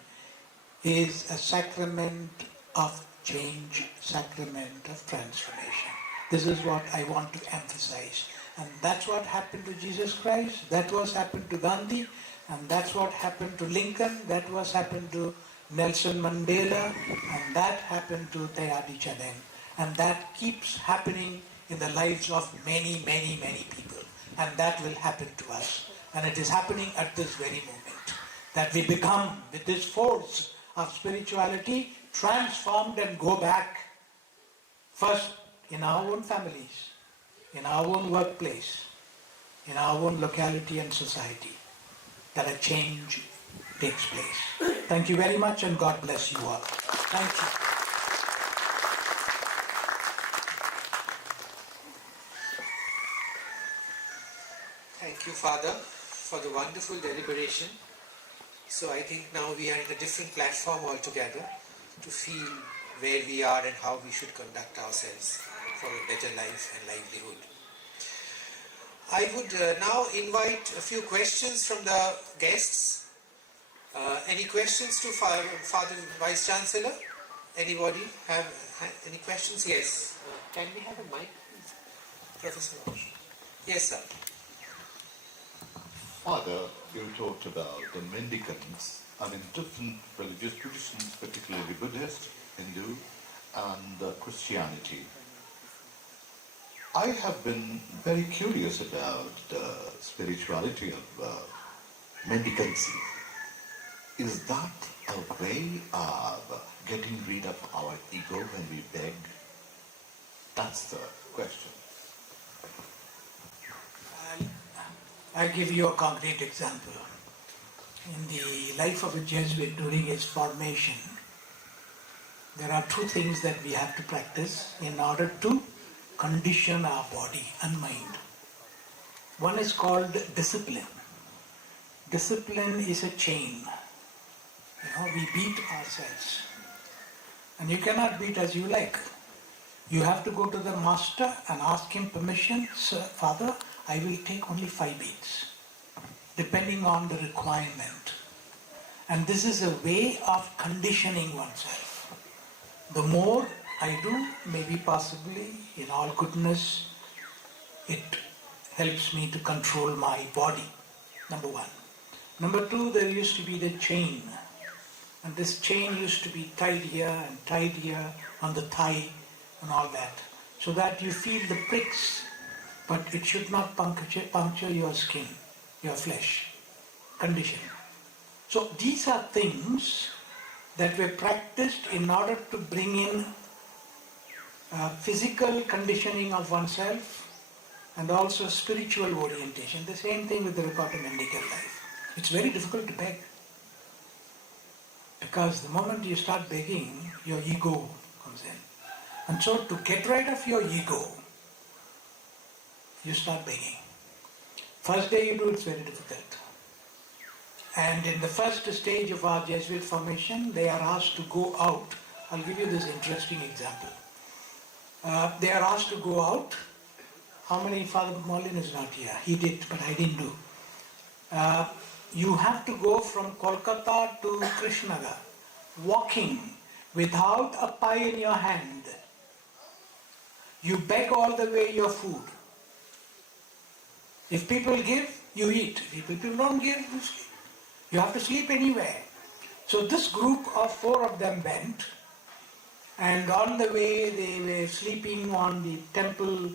is a sacrament of change, sacrament of transformation. This is what I want to emphasize. And that's what happened to Jesus Christ, that was happened to Gandhi, and that's what happened to Lincoln, that was happened to Nelson Mandela, and that happened to Tayadi Chadeng. And that keeps happening in the lives of many, many, many people. And that will happen to us. And it is happening at this very moment. That we become, with this force of spirituality, transformed and go back first in our own families, in our own workplace, in our own locality and society, that a change takes place. Thank you very much, and God bless you all. Thank you. Thank you, Father, for the wonderful deliberation. So I think now we are in a different platform altogether to feel where we are and how we should conduct ourselves for a better life and livelihood. I would now invite a few questions from the guests. Any questions to Father Vice-Chancellor? Anybody have any questions? Yes. Can we have a mic, please? Professor Raj. Yes, sir. Father, you talked about the mendicants, different religious traditions, particularly Buddhist, Hindu, and Christianity. I have been very curious about the spirituality of mendicancy. Is that a way of getting rid of our ego when we beg? That's the question. I'll give you a concrete example. In the life of a Jesuit during his formation, there are two things that we have to practice in order to condition our body and mind. One is called discipline. Discipline is a chain. We beat ourselves. And you cannot beat as you like. You have to go to the master and ask him permission. Sir, Father, I will take only 5 beats, depending on the requirement. And this is a way of conditioning oneself. The more I do, maybe possibly, in all goodness, it helps me to control my body, number one. Number two, there used to be the chain. And this chain used to be tied here and tied here on the thigh and all that, so that you feel the pricks, but it should not puncture your skin, your flesh. Condition. So these are things that were practiced in order to bring in physical conditioning of oneself and also spiritual orientation. The same thing with the regard to mendicant life. It's very difficult to beg. Because the moment you start begging, your ego comes in. And so to get rid of your ego, you start begging. First day you do, it's very difficult. And in the first stage of our Jesuit formation, they are asked to go out. I'll give you this interesting example. They are asked to go out. How many? Father Molin is not here. He did, but I didn't do. You have to go from Kolkata to Krishnagar, walking without a pie in your hand. You beg all the way your food. If people give, you eat. If people don't give, you sleep. You have to sleep anywhere. So this group of 4 of them went, and on the way they were sleeping on the temple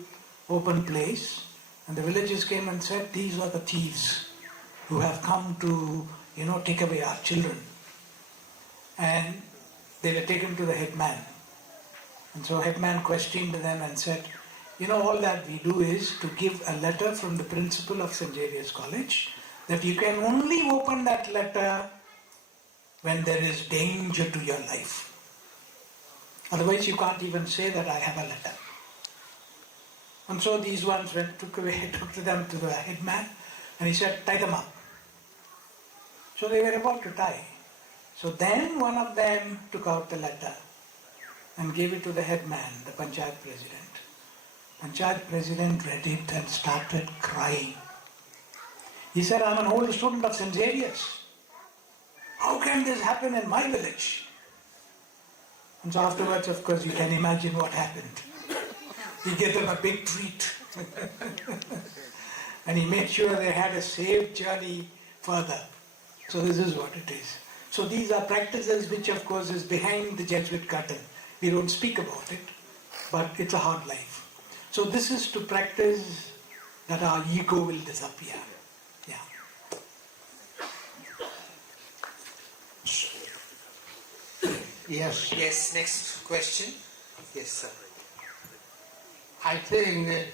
open place, and the villagers came and said, these are the thieves who have come to, take away our children. And they were taken to the headman. And so headman questioned them and said, all that we do is to give a letter from the principal of St. Xavier's College that you can only open that letter when there is danger to your life. Otherwise you can't even say that I have a letter. And so these ones took them to the headman, and he said, tie them up. So they were about to tie. So then one of them took out the letter and gave it to the headman, the Panchayat president. Panchayat president read it and started crying. He said, I'm an old student of St. Xavier's. How can this happen in my village? And so afterwards, of course, you can imagine what happened. He gave them a big treat. And he made sure they had a safe journey further. So this is what it is. So these are practices which, of course, is behind the Jesuit curtain. We don't speak about it, but it's a hard life. So this is to practice that our ego will disappear. Yeah. Yes, Yes, next question. Yes, sir. I think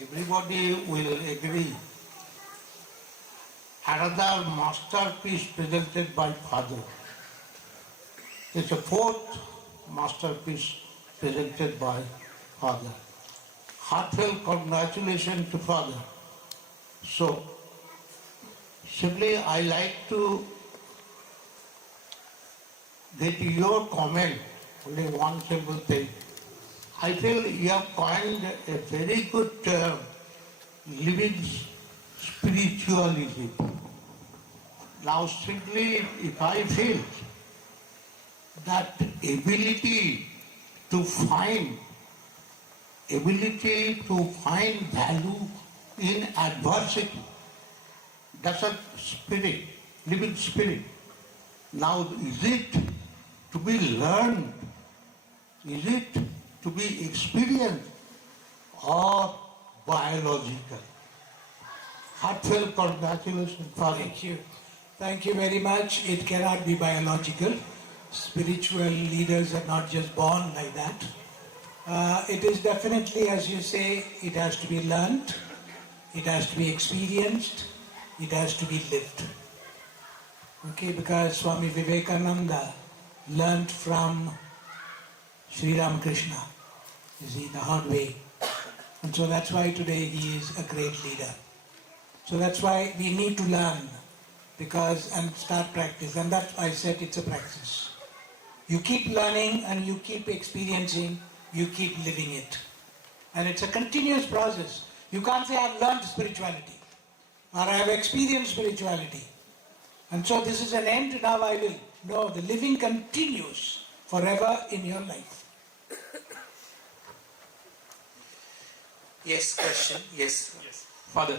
everybody will agree. Another masterpiece presented by Father. It's a fourth masterpiece presented by Father. Heartfelt congratulations to Father. So, simply I like to get your comment, only one simple thing. I feel you have coined a very good term, living spirituality. Now simply, if I feel that ability to find value in adversity, that's a spirit, living spirit. Now is it to be learned? Is it to be experienced or biological? Heartfelt congratulations, Father. Thank you. Thank you very much. It cannot be biological. Spiritual leaders are not just born like that. It is definitely, as you say, it has to be learnt, it has to be experienced, it has to be lived. Okay, because Swami Vivekananda learnt from Sri Ramakrishna, you see, the hard way. And so that's why today he is a great leader. So that's why we need to learn and start practice. And that's why I said it's a practice. You keep learning and you keep experiencing, you keep living it. And it's a continuous process. You can't say I've learned spirituality or I have experienced spirituality. And so this is an end, now I will. No, the living continues forever in your life. Yes, question. Yes. Yes. Father,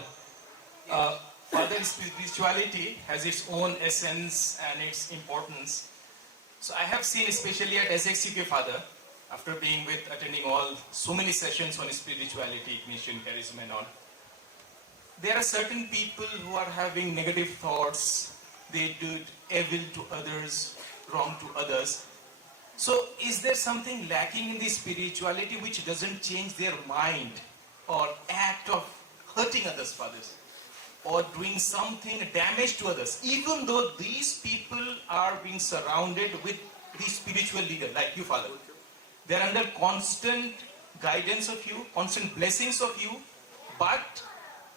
Father, spirituality has its own essence and its importance. So I have seen, especially at SXCK, Father, after attending so many sessions on spirituality, ignition, charisma and all, there are certain people who are having negative thoughts. They do evil to others, wrong to others. So is there something lacking in the spirituality which doesn't change their mind or act of hurting others, fathers, or doing something damage to others, even though these people are being surrounded with the spiritual leader like you, Father? They're under constant guidance of you, constant blessings of you, but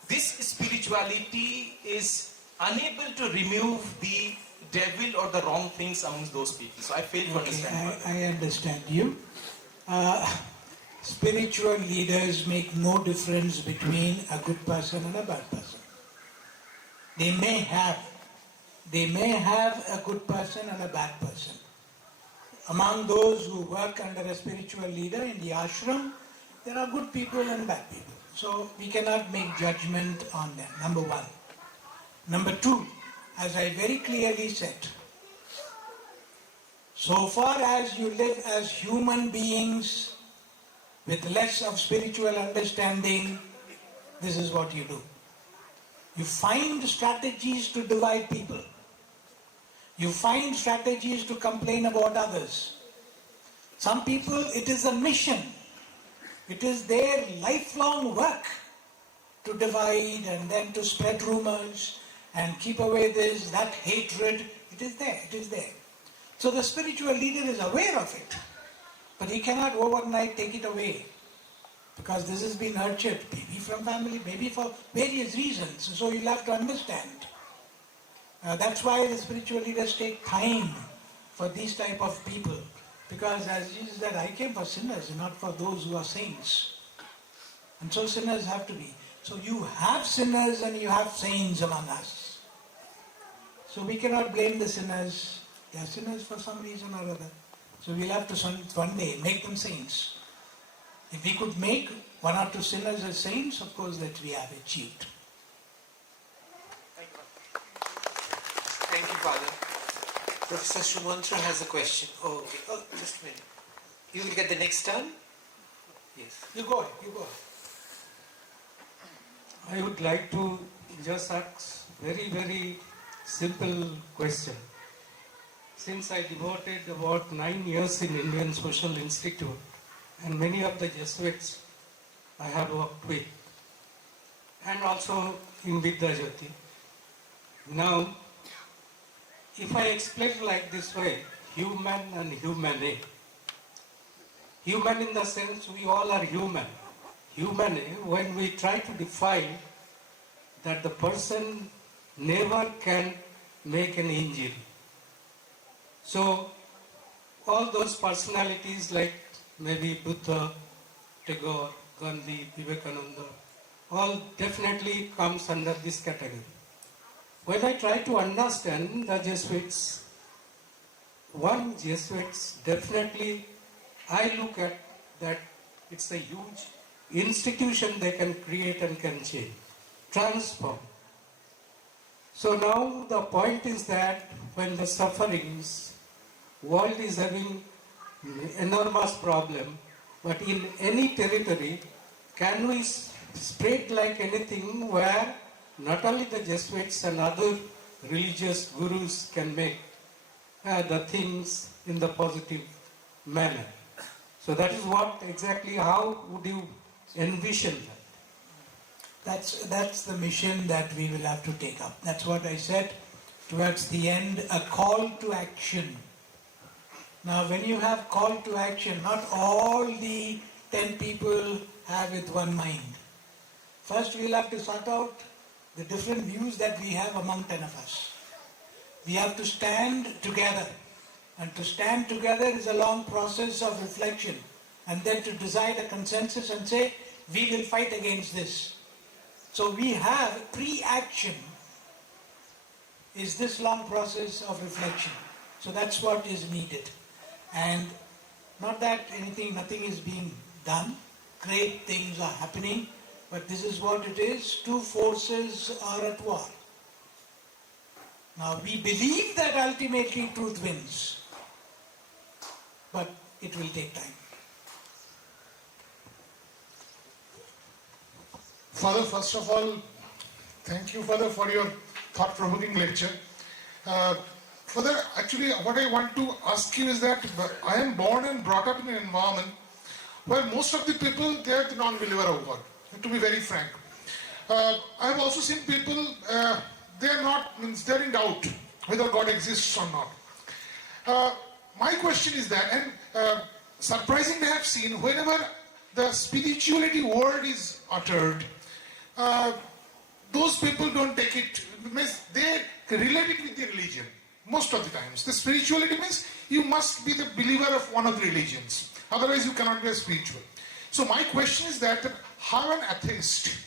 this spirituality is unable to remove the devil or the wrong things amongst those people. So I fail to understand. I understand you. Spiritual leaders make no difference between a good person and a bad person. They may have a good person and a bad person. Among those who work under a spiritual leader in the ashram, there are good people and bad people. So we cannot make judgment on them, number one. Number two, as I very clearly said, so far as you live as human beings with less of spiritual understanding, this is what you do. You find strategies to divide people. You find strategies to complain about others. Some people, it is a mission. It is their lifelong work to divide and then to spread rumors and keep away this, that hatred. It is there. So the spiritual leader is aware of it, but he cannot overnight take it away. because this has been nurtured, maybe from family, maybe for various reasons. So you'll have to understand. That's why the spiritual leaders take time for these type of people. Because as Jesus said, I came for sinners, not for those who are saints. And so sinners have to be. So you have sinners and you have saints among us. So we cannot blame the sinners. They are sinners for some reason or other. So we'll have to one day make them saints. If we could make one or two sinners as saints, of course that we have achieved. Thank you, Father. Professor Shumantra has a question. Oh, okay. Oh, just a minute. You will get the next turn? Yes. You go ahead. I would like to just ask very simple question. Since I devoted about 9 years in Indian Social Institute and many of the Jesuits I have worked with and also in Vidyajyoti. Now, if I explain like this way, human and humane. Human in the sense we all are human. Humane, when we try to define that the person never can make an injury. So, all those personalities like maybe Buddha, Tagore, Gandhi, Vivekananda, all definitely comes under this category. When I try to understand the Jesuits, one Jesuits, definitely I look at that it's a huge institution they can create and can change, transform. So now the point is that when the sufferings, world is having enormous problem, but in any territory, can we spread like anything where not only the Jesuits and other religious gurus can make the things in the positive manner. So that is what exactly, how would you envision that? That's the mission that we will have to take up. That's what I said towards the end, a call to action. Now when you have call to action, not all the 10 people have with one mind. First we will have to sort out the different views that we have among 10 of us. We have to stand together. And to stand together is a long process of reflection. And then to decide a consensus and say, we will fight against this. So we have pre-action is this long process of reflection. So that's what is needed. And not that nothing is being done. Great things are happening. But this is what it is. Two forces are at war. Now we believe that ultimately truth wins. But it will take time. Father, first of all, thank you, Father, for your thought-provoking lecture. Father, actually, what I want to ask you is that I am born and brought up in an environment where most of the people, they are the non-believer of God, to be very frank. I have also seen people, they are in doubt whether God exists or not. My question is that, and surprisingly I have seen, whenever the spirituality word is uttered, those people don't take it, they relate it with the religion, most of the times. The spirituality means you must be the believer of one of the religions, otherwise you cannot be a spiritual. So my question is that, how an atheist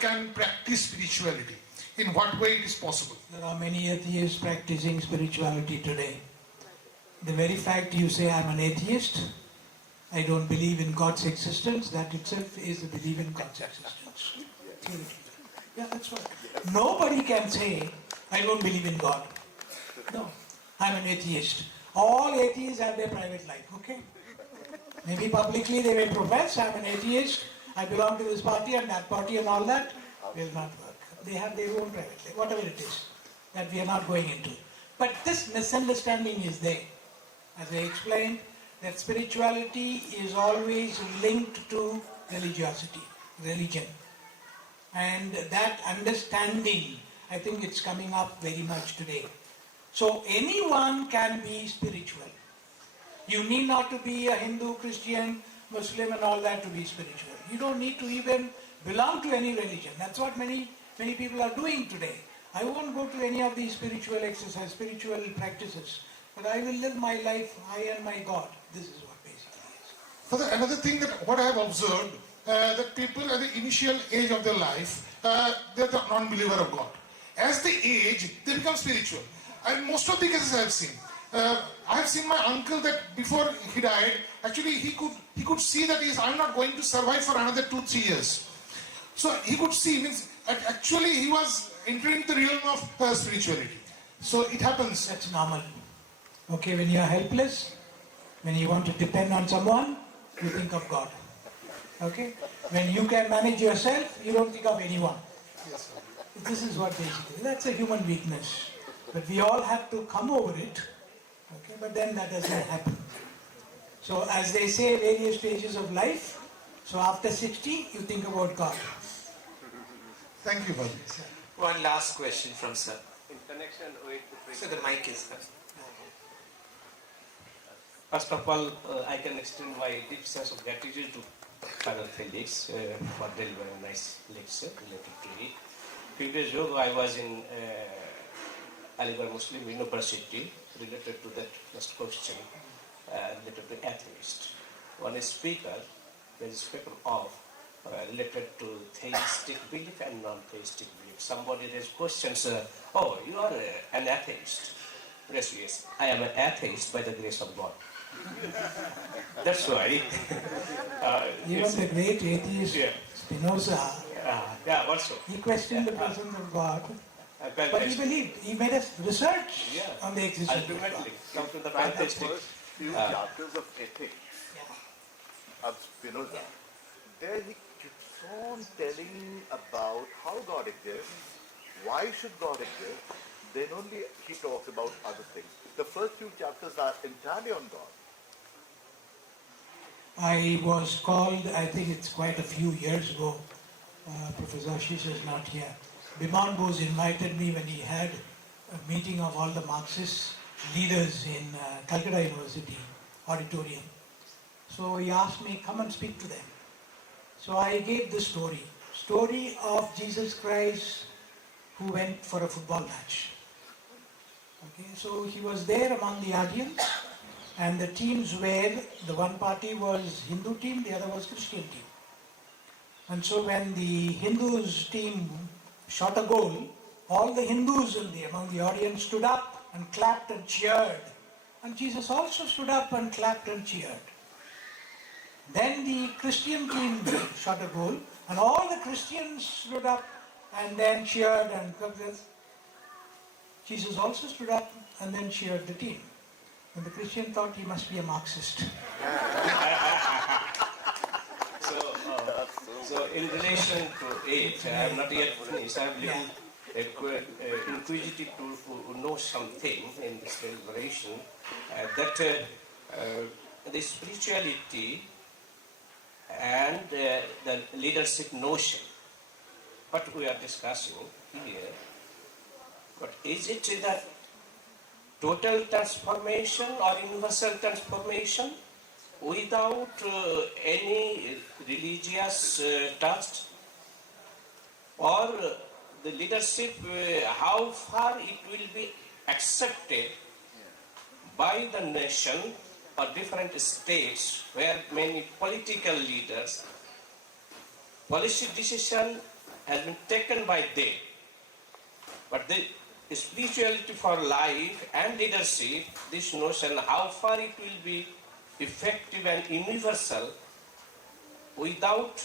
can practice spirituality? In what way it is possible? There are many atheists practicing spirituality today. The very fact you say I'm an atheist, I don't believe in God's existence, that itself is a belief in God's existence. Yeah, that's right. Nobody can say, I don't believe in God. No, I'm an atheist. All atheists have their private life, okay? Maybe publicly they may profess, I'm an atheist, I belong to this party and that party and all that. Will not work. They have their own private life, whatever it is, that we are not going into. But this misunderstanding is there. As I explained, that spirituality is always linked to religiosity, religion. And that understanding, I think it's coming up very much today. So anyone can be spiritual. You need not to be a Hindu, Christian, Muslim and all that to be spiritual. You don't need to even belong to any religion. That's what many people are doing today. I won't go to any of these spiritual exercise, spiritual practices, but I will live my life, I and my God. This is what basically is. Further, another thing that what I have observed, that people at the initial age of their life, they're the non-believer of God. As they age, they become spiritual. And most of the cases I have seen. I have seen my uncle that before he died, actually he could see that I'm not going to survive for another 2-3 years. So he could see, means actually he was entering the realm of spirituality. So it happens. That's normal. Okay, when you are helpless, when you want to depend on someone, you think of God. Okay? When you can manage yourself, you don't think of anyone. Yes, sir. This is what basically, that's a human weakness. But we all have to come over it. Okay, but then that doesn't happen. So as they say, various stages of life. So after 60, you think about God. Thank you, Father. One last question from sir. In connection with the So the mic is up. First of all, I can extend my deep sense of gratitude to Father Felix for delivering a nice lecture related to it. Few days ago, I was in Aligarh Muslim University related to that first question related to atheist. One speaker, there is speaker of related to theistic belief and non-theistic belief. Somebody raised questions, oh, you are an atheist. Yes, I am an atheist by the grace of God. That's why. Even the great atheist Yeah. Spinoza, Yeah, also. he questioned the presence of God, but he believed, he made a research on the existence of God. Ultimately, come to the From the fantastic. first few chapters of ethics of Spinoza, there he keeps on telling about how God exists, why should God exist, then only he talks about other things. The first few chapters are entirely on God. I was called, I think it's quite a few years ago, Professor Ashish is not here. Biman Bose invited me when he had a meeting of all the Marxist leaders in Calcutta University auditorium. So he asked me, come and speak to them. So I gave the story of Jesus Christ who went for a football match. Okay, so he was there among the audience, and the teams were, the one party was Hindu team, the other was Christian team. And so when the Hindus team shot a goal, all the Hindus among the audience stood up and clapped and cheered. And Jesus also stood up and clapped and cheered. Then the Christian team shot a goal, and all the Christians stood up and then cheered and Jesus also stood up and then cheered the team. And the Christian thought he must be a Marxist. So in relation to it, I am not yet finished. I am little inquisitive to know something in this deliberation that the spirituality and the leadership notion, what we are discussing here, but is it the total transformation or universal transformation without any religious touch, or the leadership, how far it will be accepted by the nation or different states where many political leaders, policy decision has been taken by them, but the spirituality for life and leadership, this notion, how far it will be effective and universal without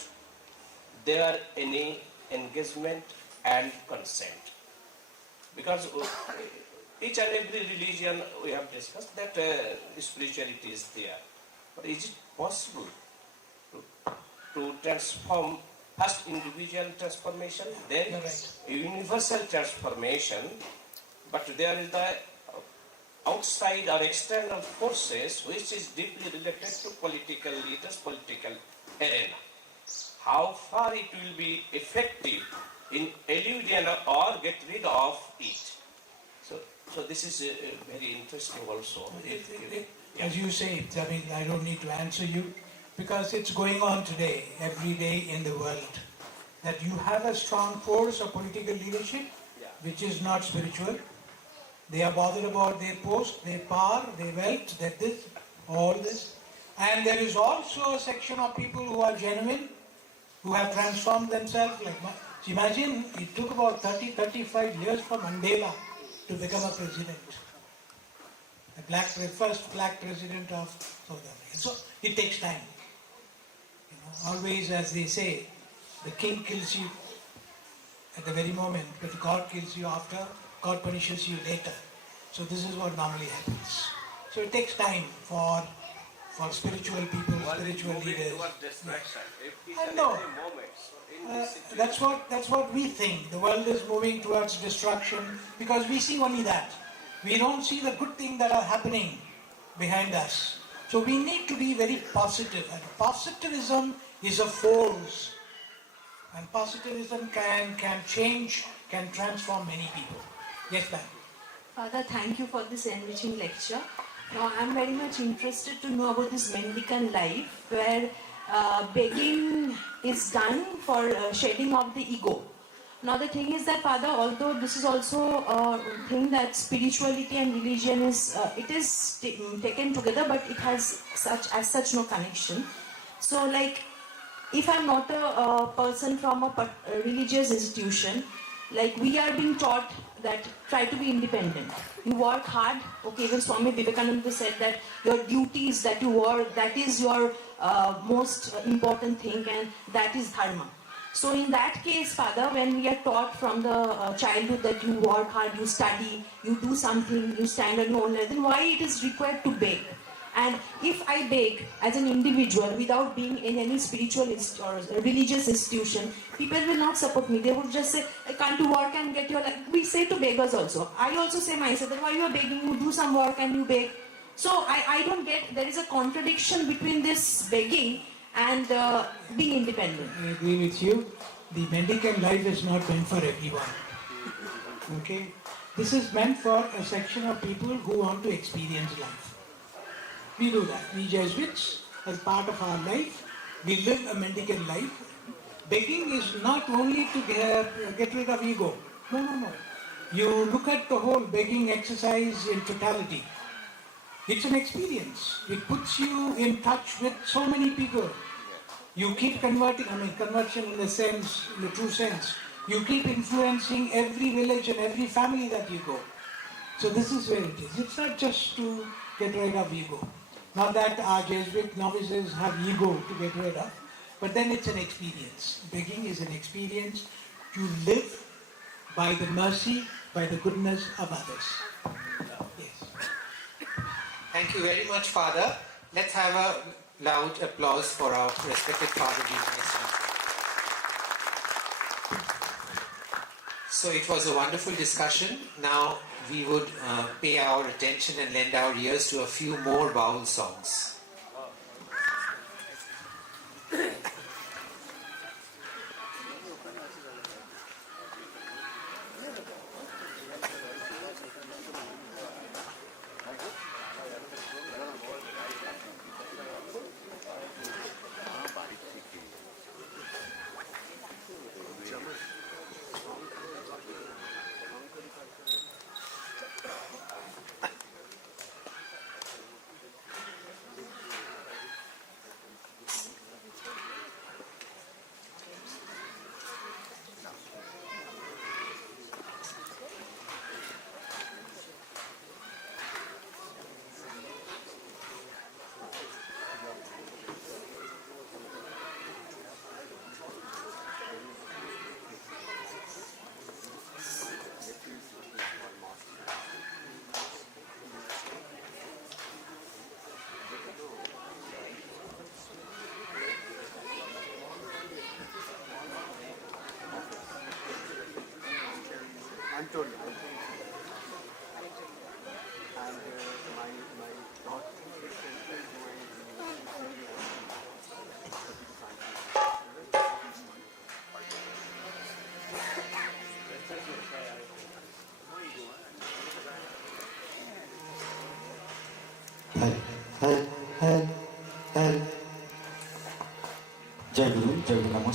there any engagement and consent. Because each and every religion we have discussed that spirituality is there. But is it possible to transform first individual transformation, then universal transformation, but there is the outside or external forces which is deeply related to political leaders, political arena. How far it will be effective in eluding or get rid of it. So this is very interesting also. As you say, I mean, I don't need to answer you, because it's going on today, every day in the world, that you have a strong force of political leadership which is not spiritual. They are bothered about their post, their power, their wealth, their this, all this. And there is also a section of people who are genuine, who have transformed themselves. Like, imagine, it took about 30, 35 years for Mandela to become a president. The first black president of South Africa. So it takes time. Always, as they say, the king kills you at the very moment, but God kills you after, God punishes you later. So this is what normally happens. So it takes time for spiritual people, spiritual leaders. And no, that's what we think. The world is moving towards destruction because we see only that. We don't see the good things that are happening behind us. So we need to be very positive. And positivism is a force. And positivism can change, can transform many people. Yes, ma'am. Father, thank you for this enriching lecture. Now, I'm very much interested to know about this mendicant life where begging is done for shedding of the ego. Now, the thing is that, Father, although this is also a thing that spirituality and religion is, it is taken together, but it has such no connection. So, like, if I'm not a person from a religious institution, like we are being taught that try to be independent. You work hard. Okay, even Swami Vivekananda said that your duties that you work, that is your most important thing, and that is dharma. So in that case, Father, when we are taught from the childhood that you work hard, you study, you do something, you stand on your own leg, then why it is required to beg? And if I beg as an individual without being in any spiritual or religious institution, people will not support me. They would just say, I can't do work and get your life. We say to beggars also. I also say myself that why you are begging, you do some work and you beg. So I don't get, there is a contradiction between this begging and being independent. I agree with you. The mendicant life is not meant for everyone. Okay? This is meant for a section of people who want to experience life. We do that. We Jesuits, as part of our life, we live a mendicant life. Begging is not only to get rid of ego. No. You look at the whole begging exercise in totality. It's an experience. It puts you in touch with so many people. You keep converting, conversion in the sense, in the true sense. You keep influencing every village and every family that you go. So this is where it is. It's not just to get rid of ego. Not that our Jesuit novices have ego to get rid of, but then it's an experience. Begging is an experience to live by the mercy, by the goodness of others. Yes. Thank you very much, Father. Let's have a loud applause for our respected Father giving us. So it was a wonderful discussion. Now we would pay our attention and lend our ears to a few more Baul songs.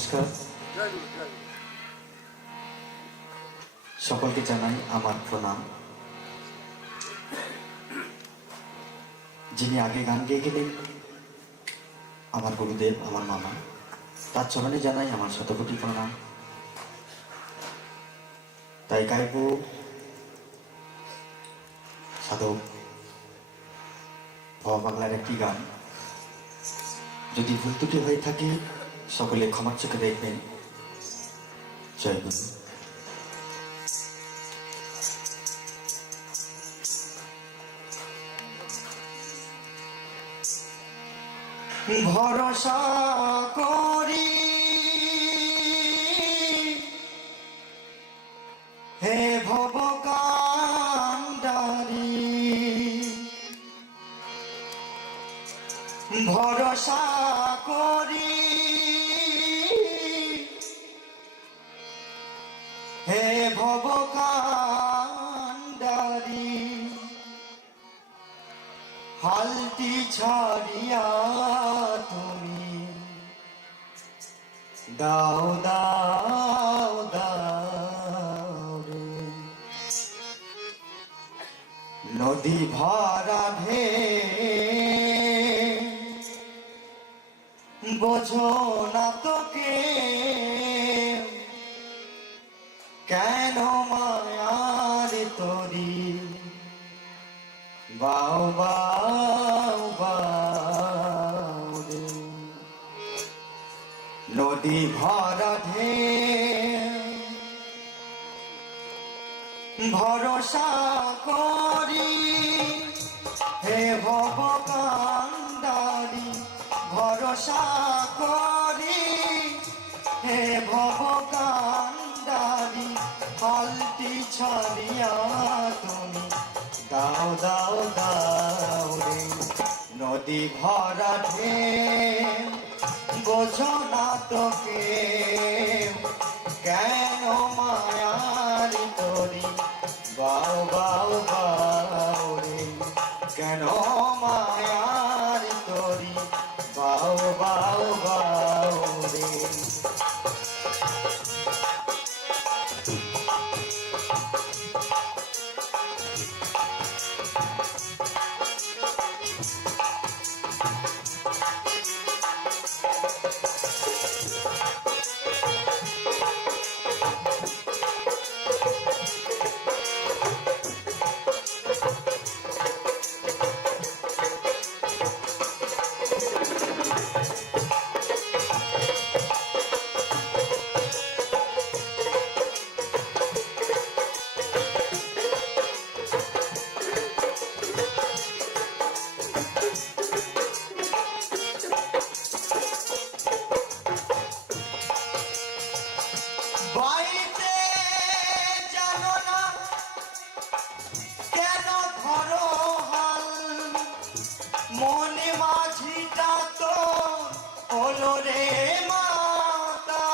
নমস্কার, সকলকে জানাই আমার প্রণাম। যিনি আগে গান গেয়ে গেলেন আমার গুরুদেব, আমার মামা, তার চরণে জানাই আমার শতকোটি প্রণাম। তাই গাইব সাধক ভব বাংলার একটি গান। যদি ভুল ত্রুটি হয়ে থাকে সকলে ক্ষমার চোখে দেখবেন। জয় গুরু। ভরসা করি হে ভবকান্ডারি, ভরসা করি হে ভবকান্ডারি, হালটি ছাড়িয়া তুমি দাও দাও দাও রে। নদী ভরা ভে বোঝো না তোকে, কেন মায়ার তরি বাও বাও বাও রে। নদী ভরা ঢে ভরসা করি হে ভবকান্ডারি, ভরসা করি হে ভবকান্ডারি, হালটি ছাড়িয়া তুমি দাও দাও দাও রে। নদী ভরা ঢে বোঝো না তোকে, কেন মায়ার তরি বাও বাও বাও রে। কেন মায়ার তরি বাও বাও বাও রে। বাইতে জানো না কেন ধরো হাল, মনে মাঝিটা তো হলো রে মাতা।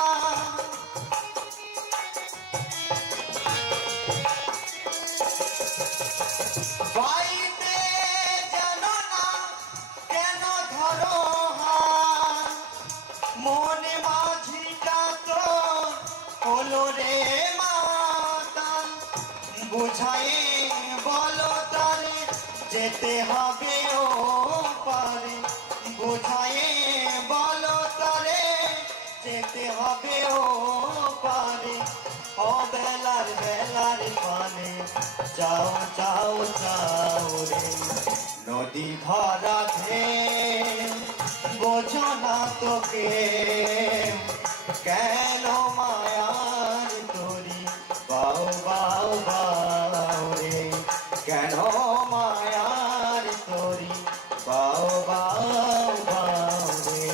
বাইতে জানো না কেন ধরো হাল, মনে মাঝিটা তো হলো রে মাতা। বুঝাই বলো তারে যেতে হবে ও পারে, বুঝাই বলো তারে যেতে হবে ও পারে। ও বেলার বেলার পানে যাও যাও যাও রে। নদী ভরা ঢে বোঝো না তোকে, কেন মায়ার তরি বাও বাও বাও রে। কেন মায়ার তরি বাও বাও বাও রে।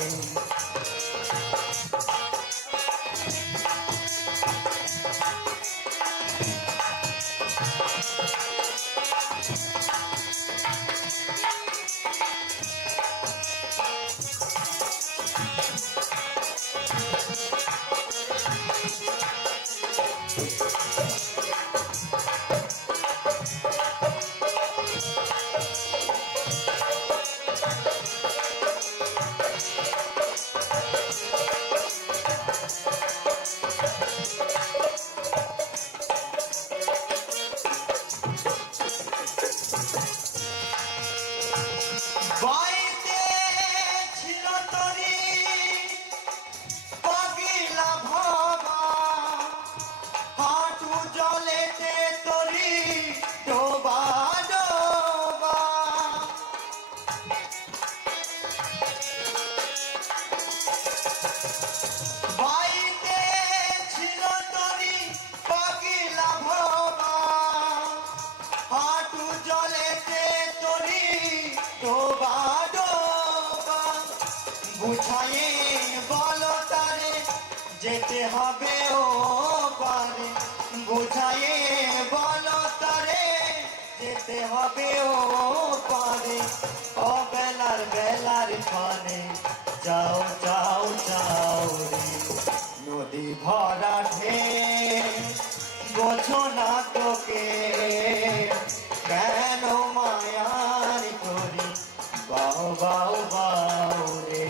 যেতে হবে ও পারে বোঝায়ে বলো তারে যেতে হবে ও পারে ও বেলার বেলার পানে যাও যাও যাও রে নদী ভরা ঢেউ বোঝো না তোকে কেন মায়ার করি বাউ বাউ বাউ রে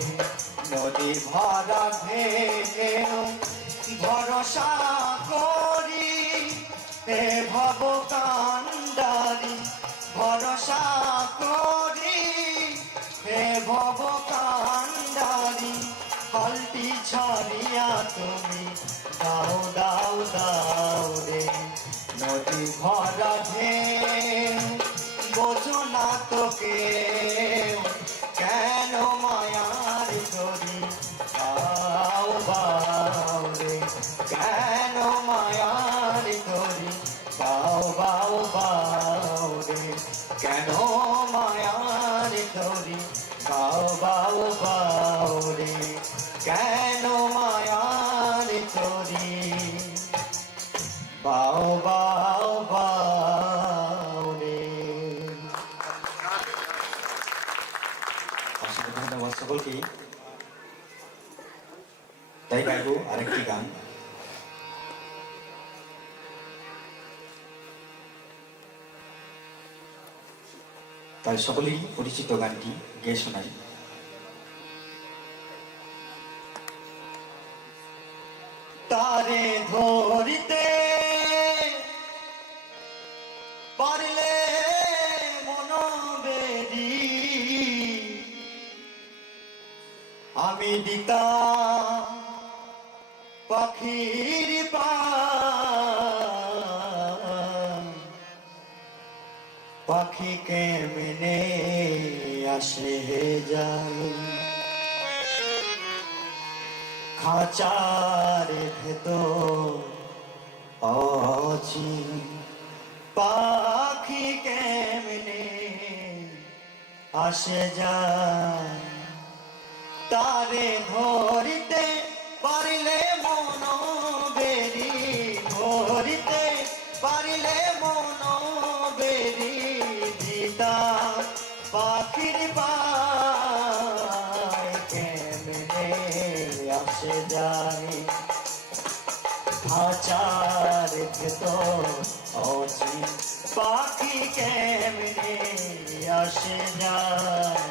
নদী ভরা ঢেউ ভরসা করি হে ভব কান্ডারি ভরসা করি হে ভব কান্ডারি হলটি ছড়িয়া তুমি দাও দাও দাও রে নদী ভরা ঢেউ বোঝো না তোকে কেন মায়ার ধরি বাউ বাউ রে কেন মায়ার ধরি বাউ বাউ বাউ রে কেন মায়ার ধরি বাউ বাউ বাউ রে কেন মায়ার ধরি বাউ বাউ বাউ রে অসংখ্য ধন্যবাদ সকলকে। তাই গাইবো আরেকটি গান। তাই সকলেই পরিচিত গানটি গেয়ে শোনাই। তারে ধরিতে পারলে মনোবেরি আমি দিতাম পাখির পান পাখি কেমনে আসে যায় খাঁচার ভেতর অচিন পাখি কেমনে আসে যায় তারে ধরিতে পারিলে মন বেরি ধরিতে পারিলে মন বেরি দিতা পাখির পায় কেমনে আসে যায় খাঁচার ভেতর অচিন পাখি কেমনে আসে যায়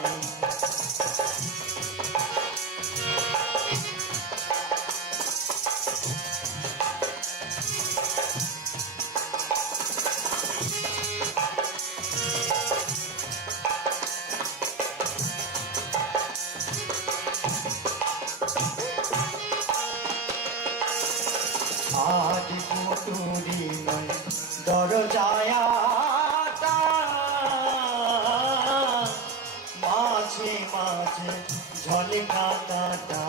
আজ পুতুরি নয় দরজায় মাঝে মাঝে ঝলকা কাটা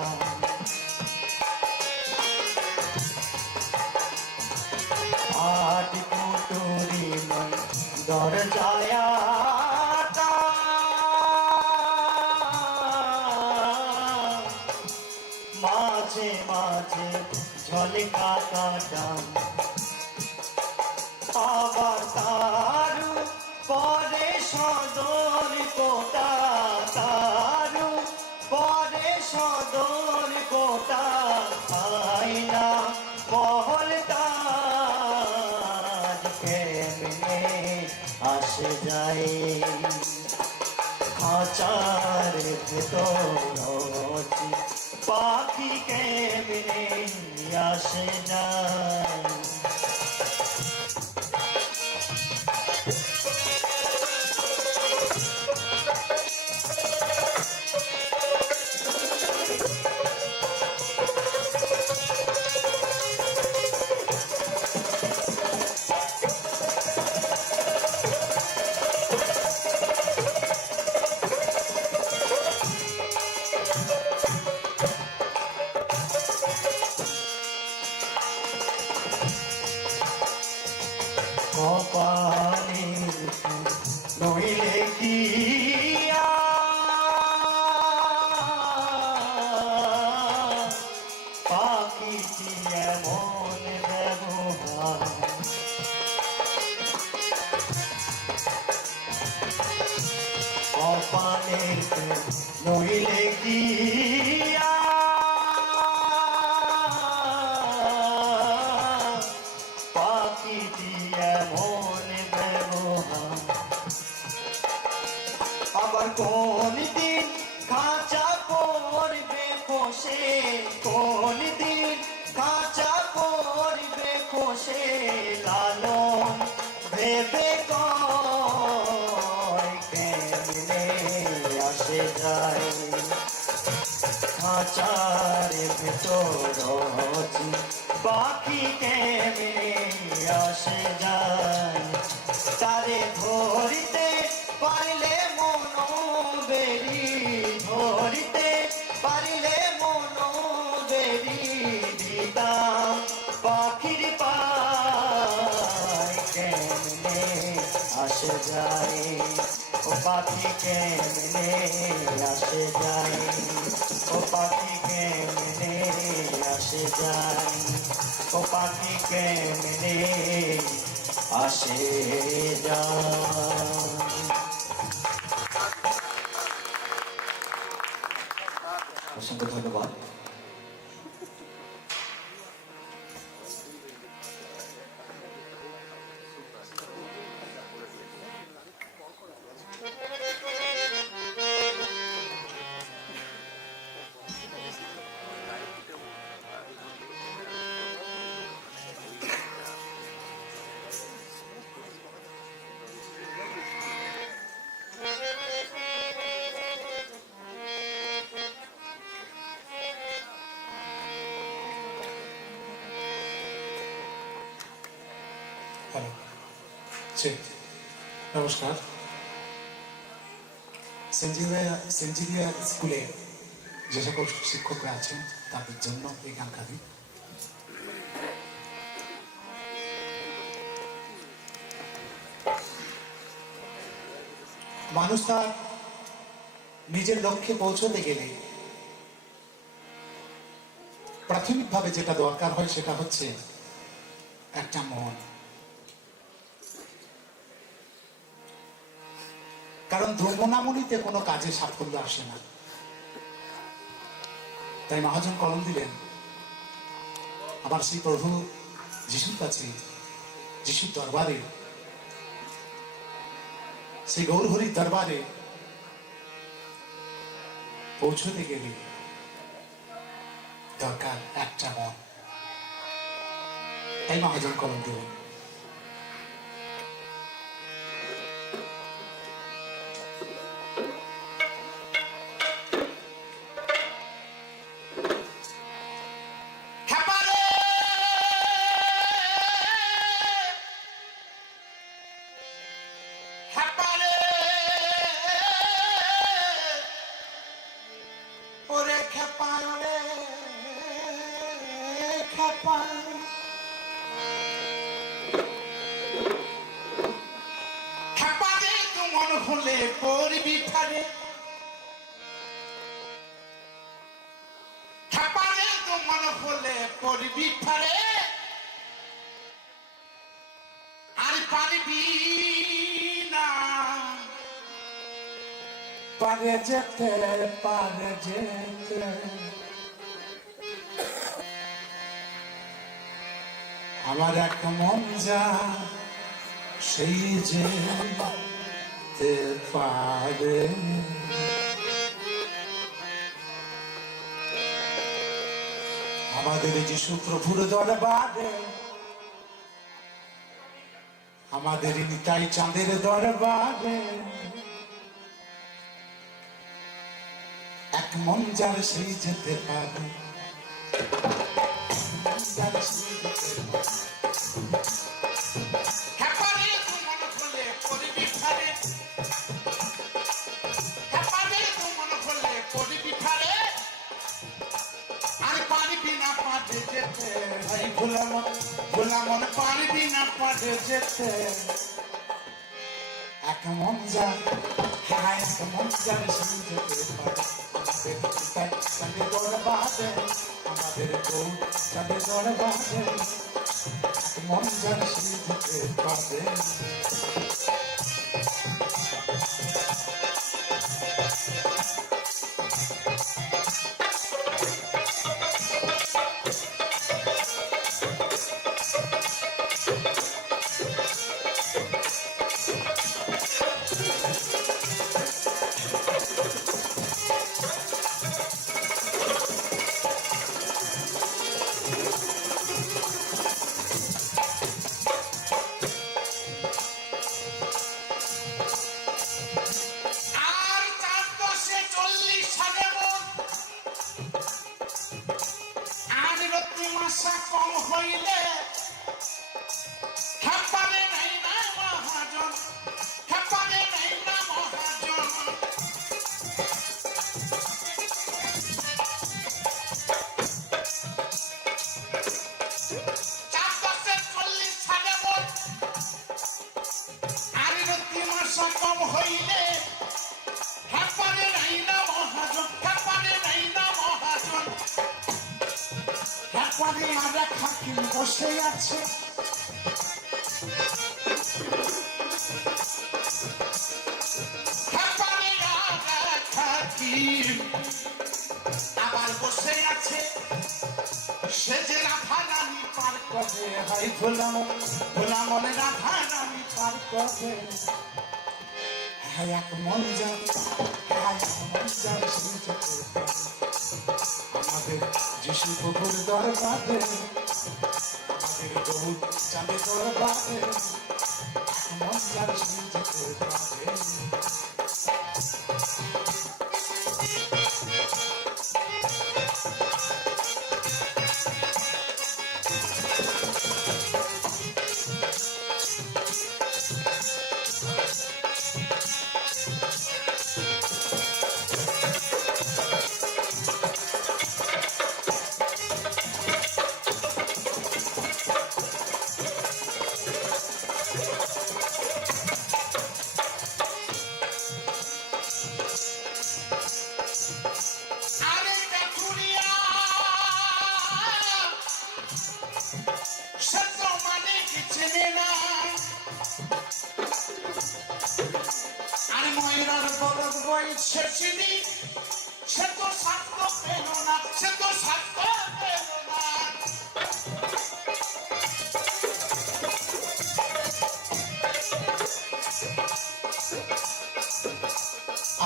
আজ পুতুরি নয় দরজায় মাঝে মাঝে ঝলকা কাটা আবার তারু পরে সদর কোটা তারু পরে সদর কোটা আইনা মহল তাজ কেমনে আসে যায় খাঁচার ভেতর পাখি কেমনে আসে যায় কপালের নইলে কি পাখিটি দেখতে নইলে কি পাখিটি এমন ব্যবহার আবার কোন দিন খাঁচা করবে খসে কোন দিন খাঁচা করবে খসে লালন ভেবে কয় কেমনে আসে যায় খাঁচার ভেতর পাখি কেমনে আসে যায় তারে ধরিতে পারলে মন বেরি ধরিতে পারলে মন বেরি দিতাম পাখির পায় কেমনে আসে যায় ও পাখি কেমনে আসে যায় ও পাখি কেমনে আসে যায় ও পাখি কেমনে আসে যায় অসংখ্য ধন্যবাদ হ্যালো নমস্কার সেঞ্জিলিয়া স্কুলে যে সকল শিক্ষকরা আছেন তাদের জন্য এই গান গাবি মানুষ তার নিজের লক্ষ্যে পৌঁছতে গেলে প্রাথমিকভাবে যেটা দরকার হয় সেটা হচ্ছে একটা মন কারণ ধর্মনামনিতে কোনো কাজে সাফল্য আসে না তাই মহাজন কলম দিলেন আমার সেই প্রভু যিশুর কাছে যিশুর দরবারে সেই গৌরহরির দরবারে পৌঁছতে গেলে দরকার একটা মন তাই মহাজন কলম দিলেন হলে পড়বি ঠারে খাপারে তো মন হলে পড়বি ঠারে আর পারবি না পারে যেতে আমার এক মন যা সেই যে পারে আমাদের যিশু প্রভুর দরবারে আমাদের নিতাই চাঁদের দরবারে এক মন যার সেই যেতে পারে ভোলামন পারবি না পারে যেতে এক মন যা হ্যাঁ এক মন যার সেই যেতে পারে চাঁদের দরবারে আমাদের গৌ চাঁদের দরবারে এক মন যার সেই যেতে পারে চার দশে 40 সালে মোট আর 3 মাস কম হইলে হ্যাপারে নাই না মহাজন হ্যাপারে নাই না মহাজন হ্যাপারে আর এক হাকিম বসে আছে হ্যাপারে আর এক হাকিম আবার বসে আছে সে যে রাধারানী পার করে হয় ভোলাম ভোলামনে রাধারানী পার করে হ্যাঁ এক মন যান হ্যাঁ এক মন যান আমাদের যিশু প্রভুর দরবারে আমাদের গৌর চাঁদের দরবারে এক মন যান সেই যেতে পারে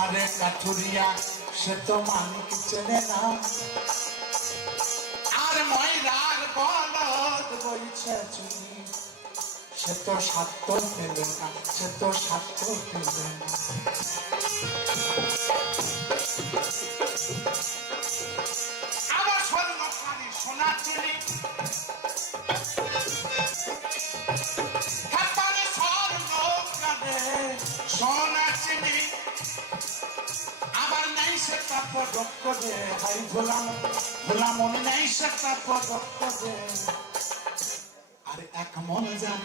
আরে কাঠুরিয়া সে তো মানিক চেনে না আর ময়রার বলদ বইছে চুনি সে তো সাত্য পেল না সে তো সাত্য পেল না আবার স্বর্ণকারী সোনা চুনি হ্যাপারে স্বর্ণকারে সোনা চিনি আবার নাই সেটা পদক্ষ দে হাই ভোলাম ভোলাম নাই সেটা পদক্ষ দে আর এক মন যান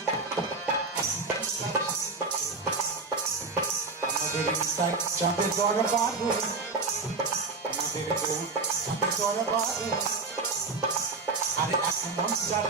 আমাদের চাঁদের দরবারে আমাদের গৌর চাঁদের দরবারে আর এক মন যান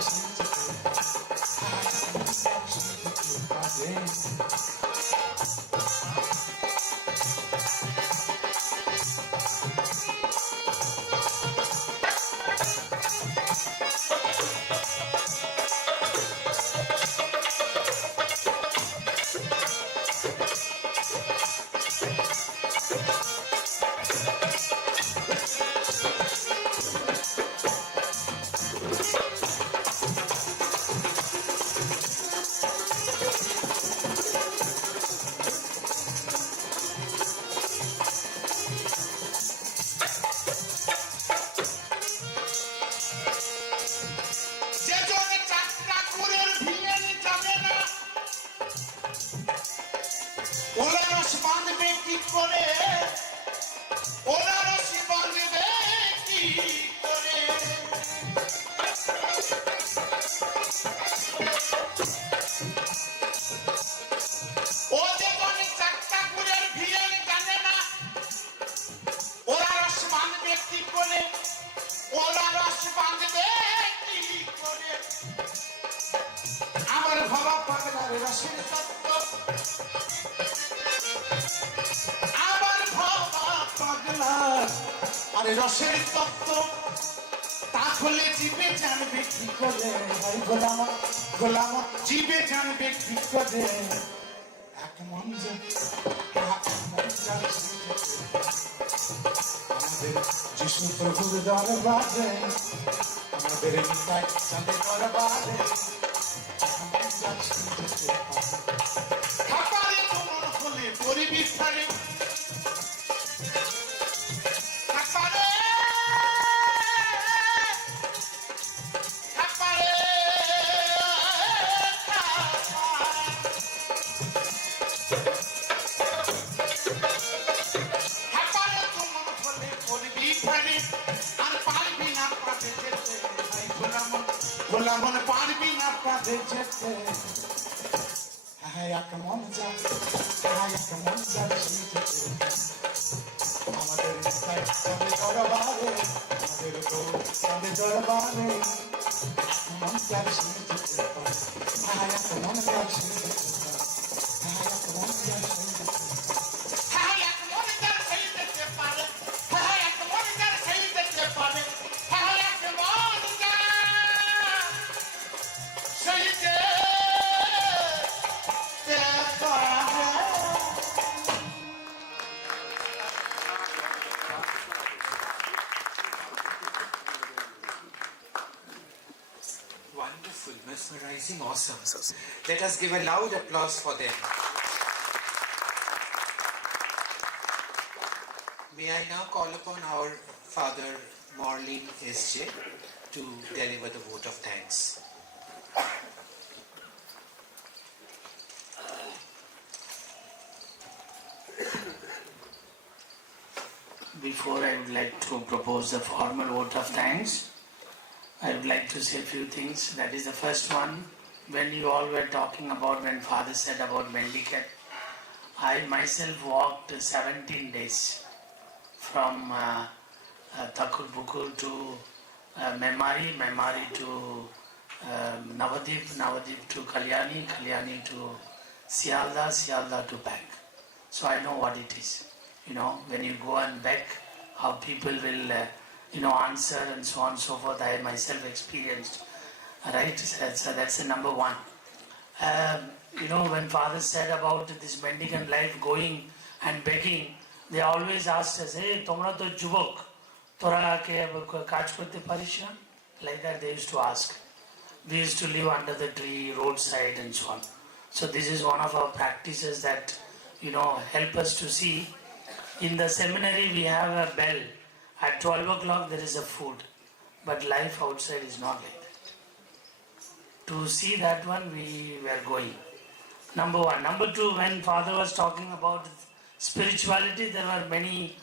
আরে রসের তত্ত্ব তাহলে জীবে জানবে কি করে ভাই গোলাম গোলাম জীবে জানবে কি করে এক মন আমাদের যিশু প্রভুর দরবারে আমাদের চাঁদের দরবারে খাপারে তোমার হলে পরিবিস্তারে পোলা মনে পারবি না কাঁধে যেতে হ্যাঁ এক মন যা হ্যাঁ এক মন যা আমাদের ইচ্ছায় তবে দরবারে আমাদের তবে দরবারে মন যার শুনতে পারে হ্যাঁ এক মন যার শুনতে পারে হ্যাঁ এক মন যার শুনতে পারে হ্যাঁ এক মন যার শুনতে পারে হ্যাঁ এক মন যার শুনতে পারে হ্যাঁ এক মন যার শুনতে Wonderful, mesmerizing, awesome. Let us give a loud applause for them. May I now call upon our Father Morlin SJ to deliver the vote of thanks. Before I would like to propose the formal vote of thanks, I would like to say a few things. That is the first one, when you all were talking about when Father said about mendicant, I myself walked 17 days from Thakur Bukur to Memari to Navadip to Kalyani to Sialda to back. So I know what it is. When you go and back, how people will answer and so on and so forth. I myself experienced, right? So that's the number one. When Father said about this mendicant life, going and begging, they always asked us, hey, tomra to jubok, tora ke kaj korte parish na? Like that they used to ask. We used to live under the tree, roadside and so on. So this is one of our practices that, help us to see. In the seminary we have a bell. At 12 o'clock there is a food. But life outside is not like that. To see that one we were going. Number one. Number two, when Father was talking about spirituality, there were many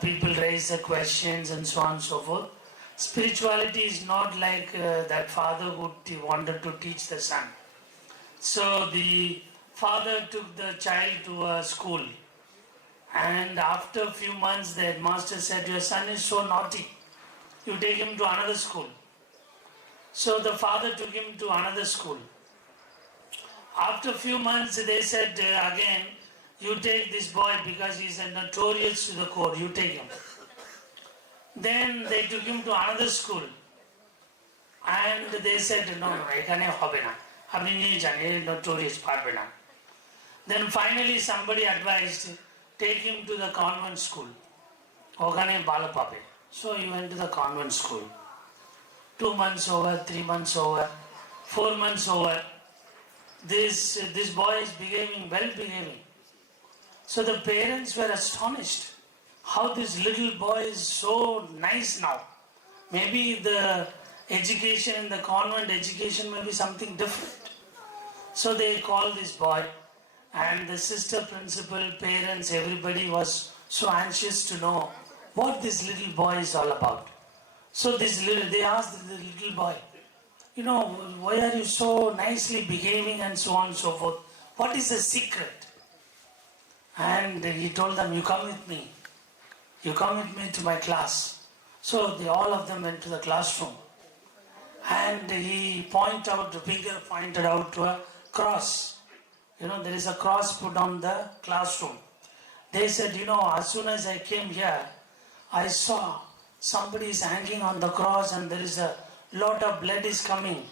people raised the questions and so on and so forth. Spirituality is not like that Father wanted to teach the son. So the father took the child to a school. And after a few months, the headmaster said, your son is so naughty. You take him to another school. So the father took him to another school. After a few months, they said again, you take this boy because he's a notorious to the core. You take him. Then they took him to another school. And they said, no, ekhane hobe na. Apni niye jane, notorious parbe na. Then finally somebody advised, take him to the convent school. Okhane balo pabe. So he went to the convent school. 2 months over, 3 months over, 4 months over. This boy is well behaving. So the parents were astonished. How this little boy is so nice now. Maybe the education in the convent education may be something different. So they called this boy. And the sister principal, parents, everybody was so anxious to know what this little boy is all about. So they asked the little boy, why are you so nicely behaving and so on and so forth? What is the secret? And he told them, you come with me. You come with me to my class. So all of them went to the classroom. And he pointed out to a cross. There is a cross put on the classroom. They said, as soon as I came here, I saw somebody is hanging on the cross and there is a lot of blood is coming.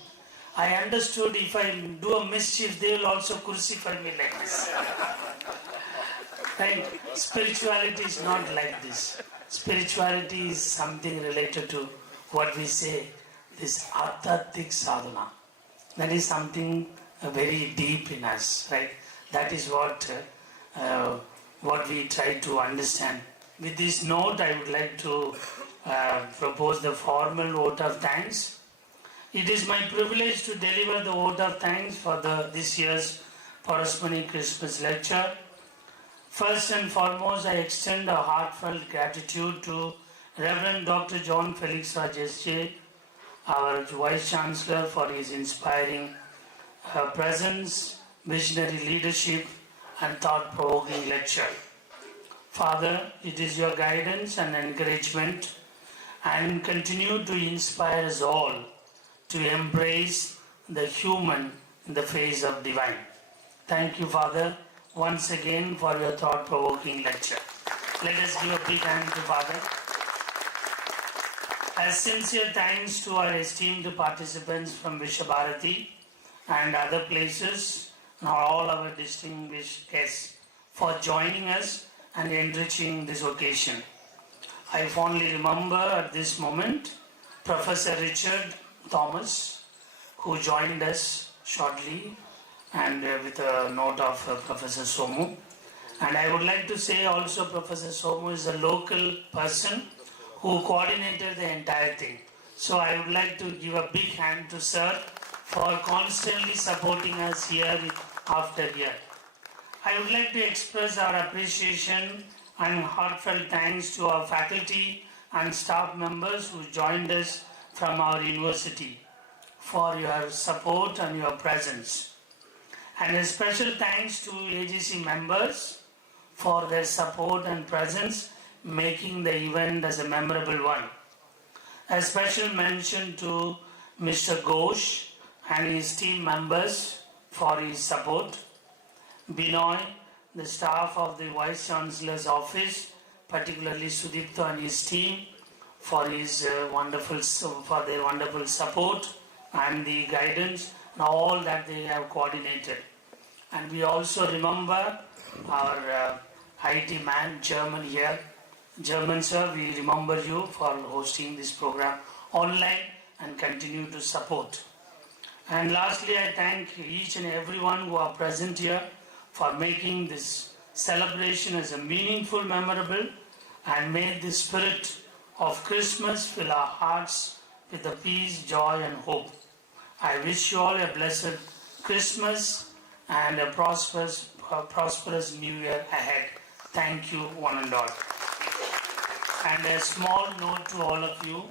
I understood if I do a mischief, they will also crucify me like this. Right? Spirituality is not like this. Spirituality is something related to what we say, this adhyatmik sadhana. That is something very deep in us, right? That is what we try to understand. With this note, I would like to propose the formal vote of thanks. It is my privilege to deliver the vote of thanks for this year's Parasmani Christmas lecture. First and foremost, I extend a heartfelt gratitude to Reverend Dr. John Felix Raj SJ, our Vice-Chancellor for his inspiring presence, visionary leadership and thought-provoking lecture. Father, it is your guidance and encouragement and continue to inspire us all to embrace the human in the face of divine. Thank you, Father, once again for your thought-provoking lecture. Let us give a big hand to Father. As sincere thanks to our esteemed participants from Vishabharati and other places, and all our distinguished guests for joining us and enriching this occasion. I fondly remember at this moment Professor Richard Thomas, who joined us shortly and with a note of Professor Somu. And I would like to say also Professor Somu is a local person who coordinated the entire thing. So I would like to give a big hand to Sir for constantly supporting us year after year. I would like to express our appreciation and heartfelt thanks to our faculty and staff members who joined us from our university for your support and your presence. And a special thanks to AGC members for their support and presence, making the event as a memorable one. A special mention to Mr. Ghosh and his team members for his support. Binoy, the staff of the Vice-Chancellor's office, particularly Sudipto and his team, for their wonderful support and the guidance and all that they have coordinated. And we also remember our IT man, German here. German sir, we remember you for hosting this program online and continue to support. And lastly, I thank each and everyone who are present here for making this celebration as a meaningful, memorable, and may the spirit of Christmas fill our hearts with the peace, joy and hope. I wish you all a blessed Christmas and a prosperous New Year ahead. Thank you, one and all. And a small note to all of you,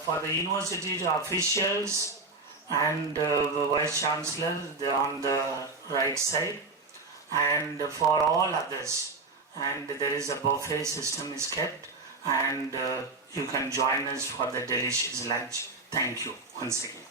for the university officials and the Vice-Chancellor on the right side, and for all others. And there is a buffet system is kept, and you can join us for the delicious lunch. Thank you once again.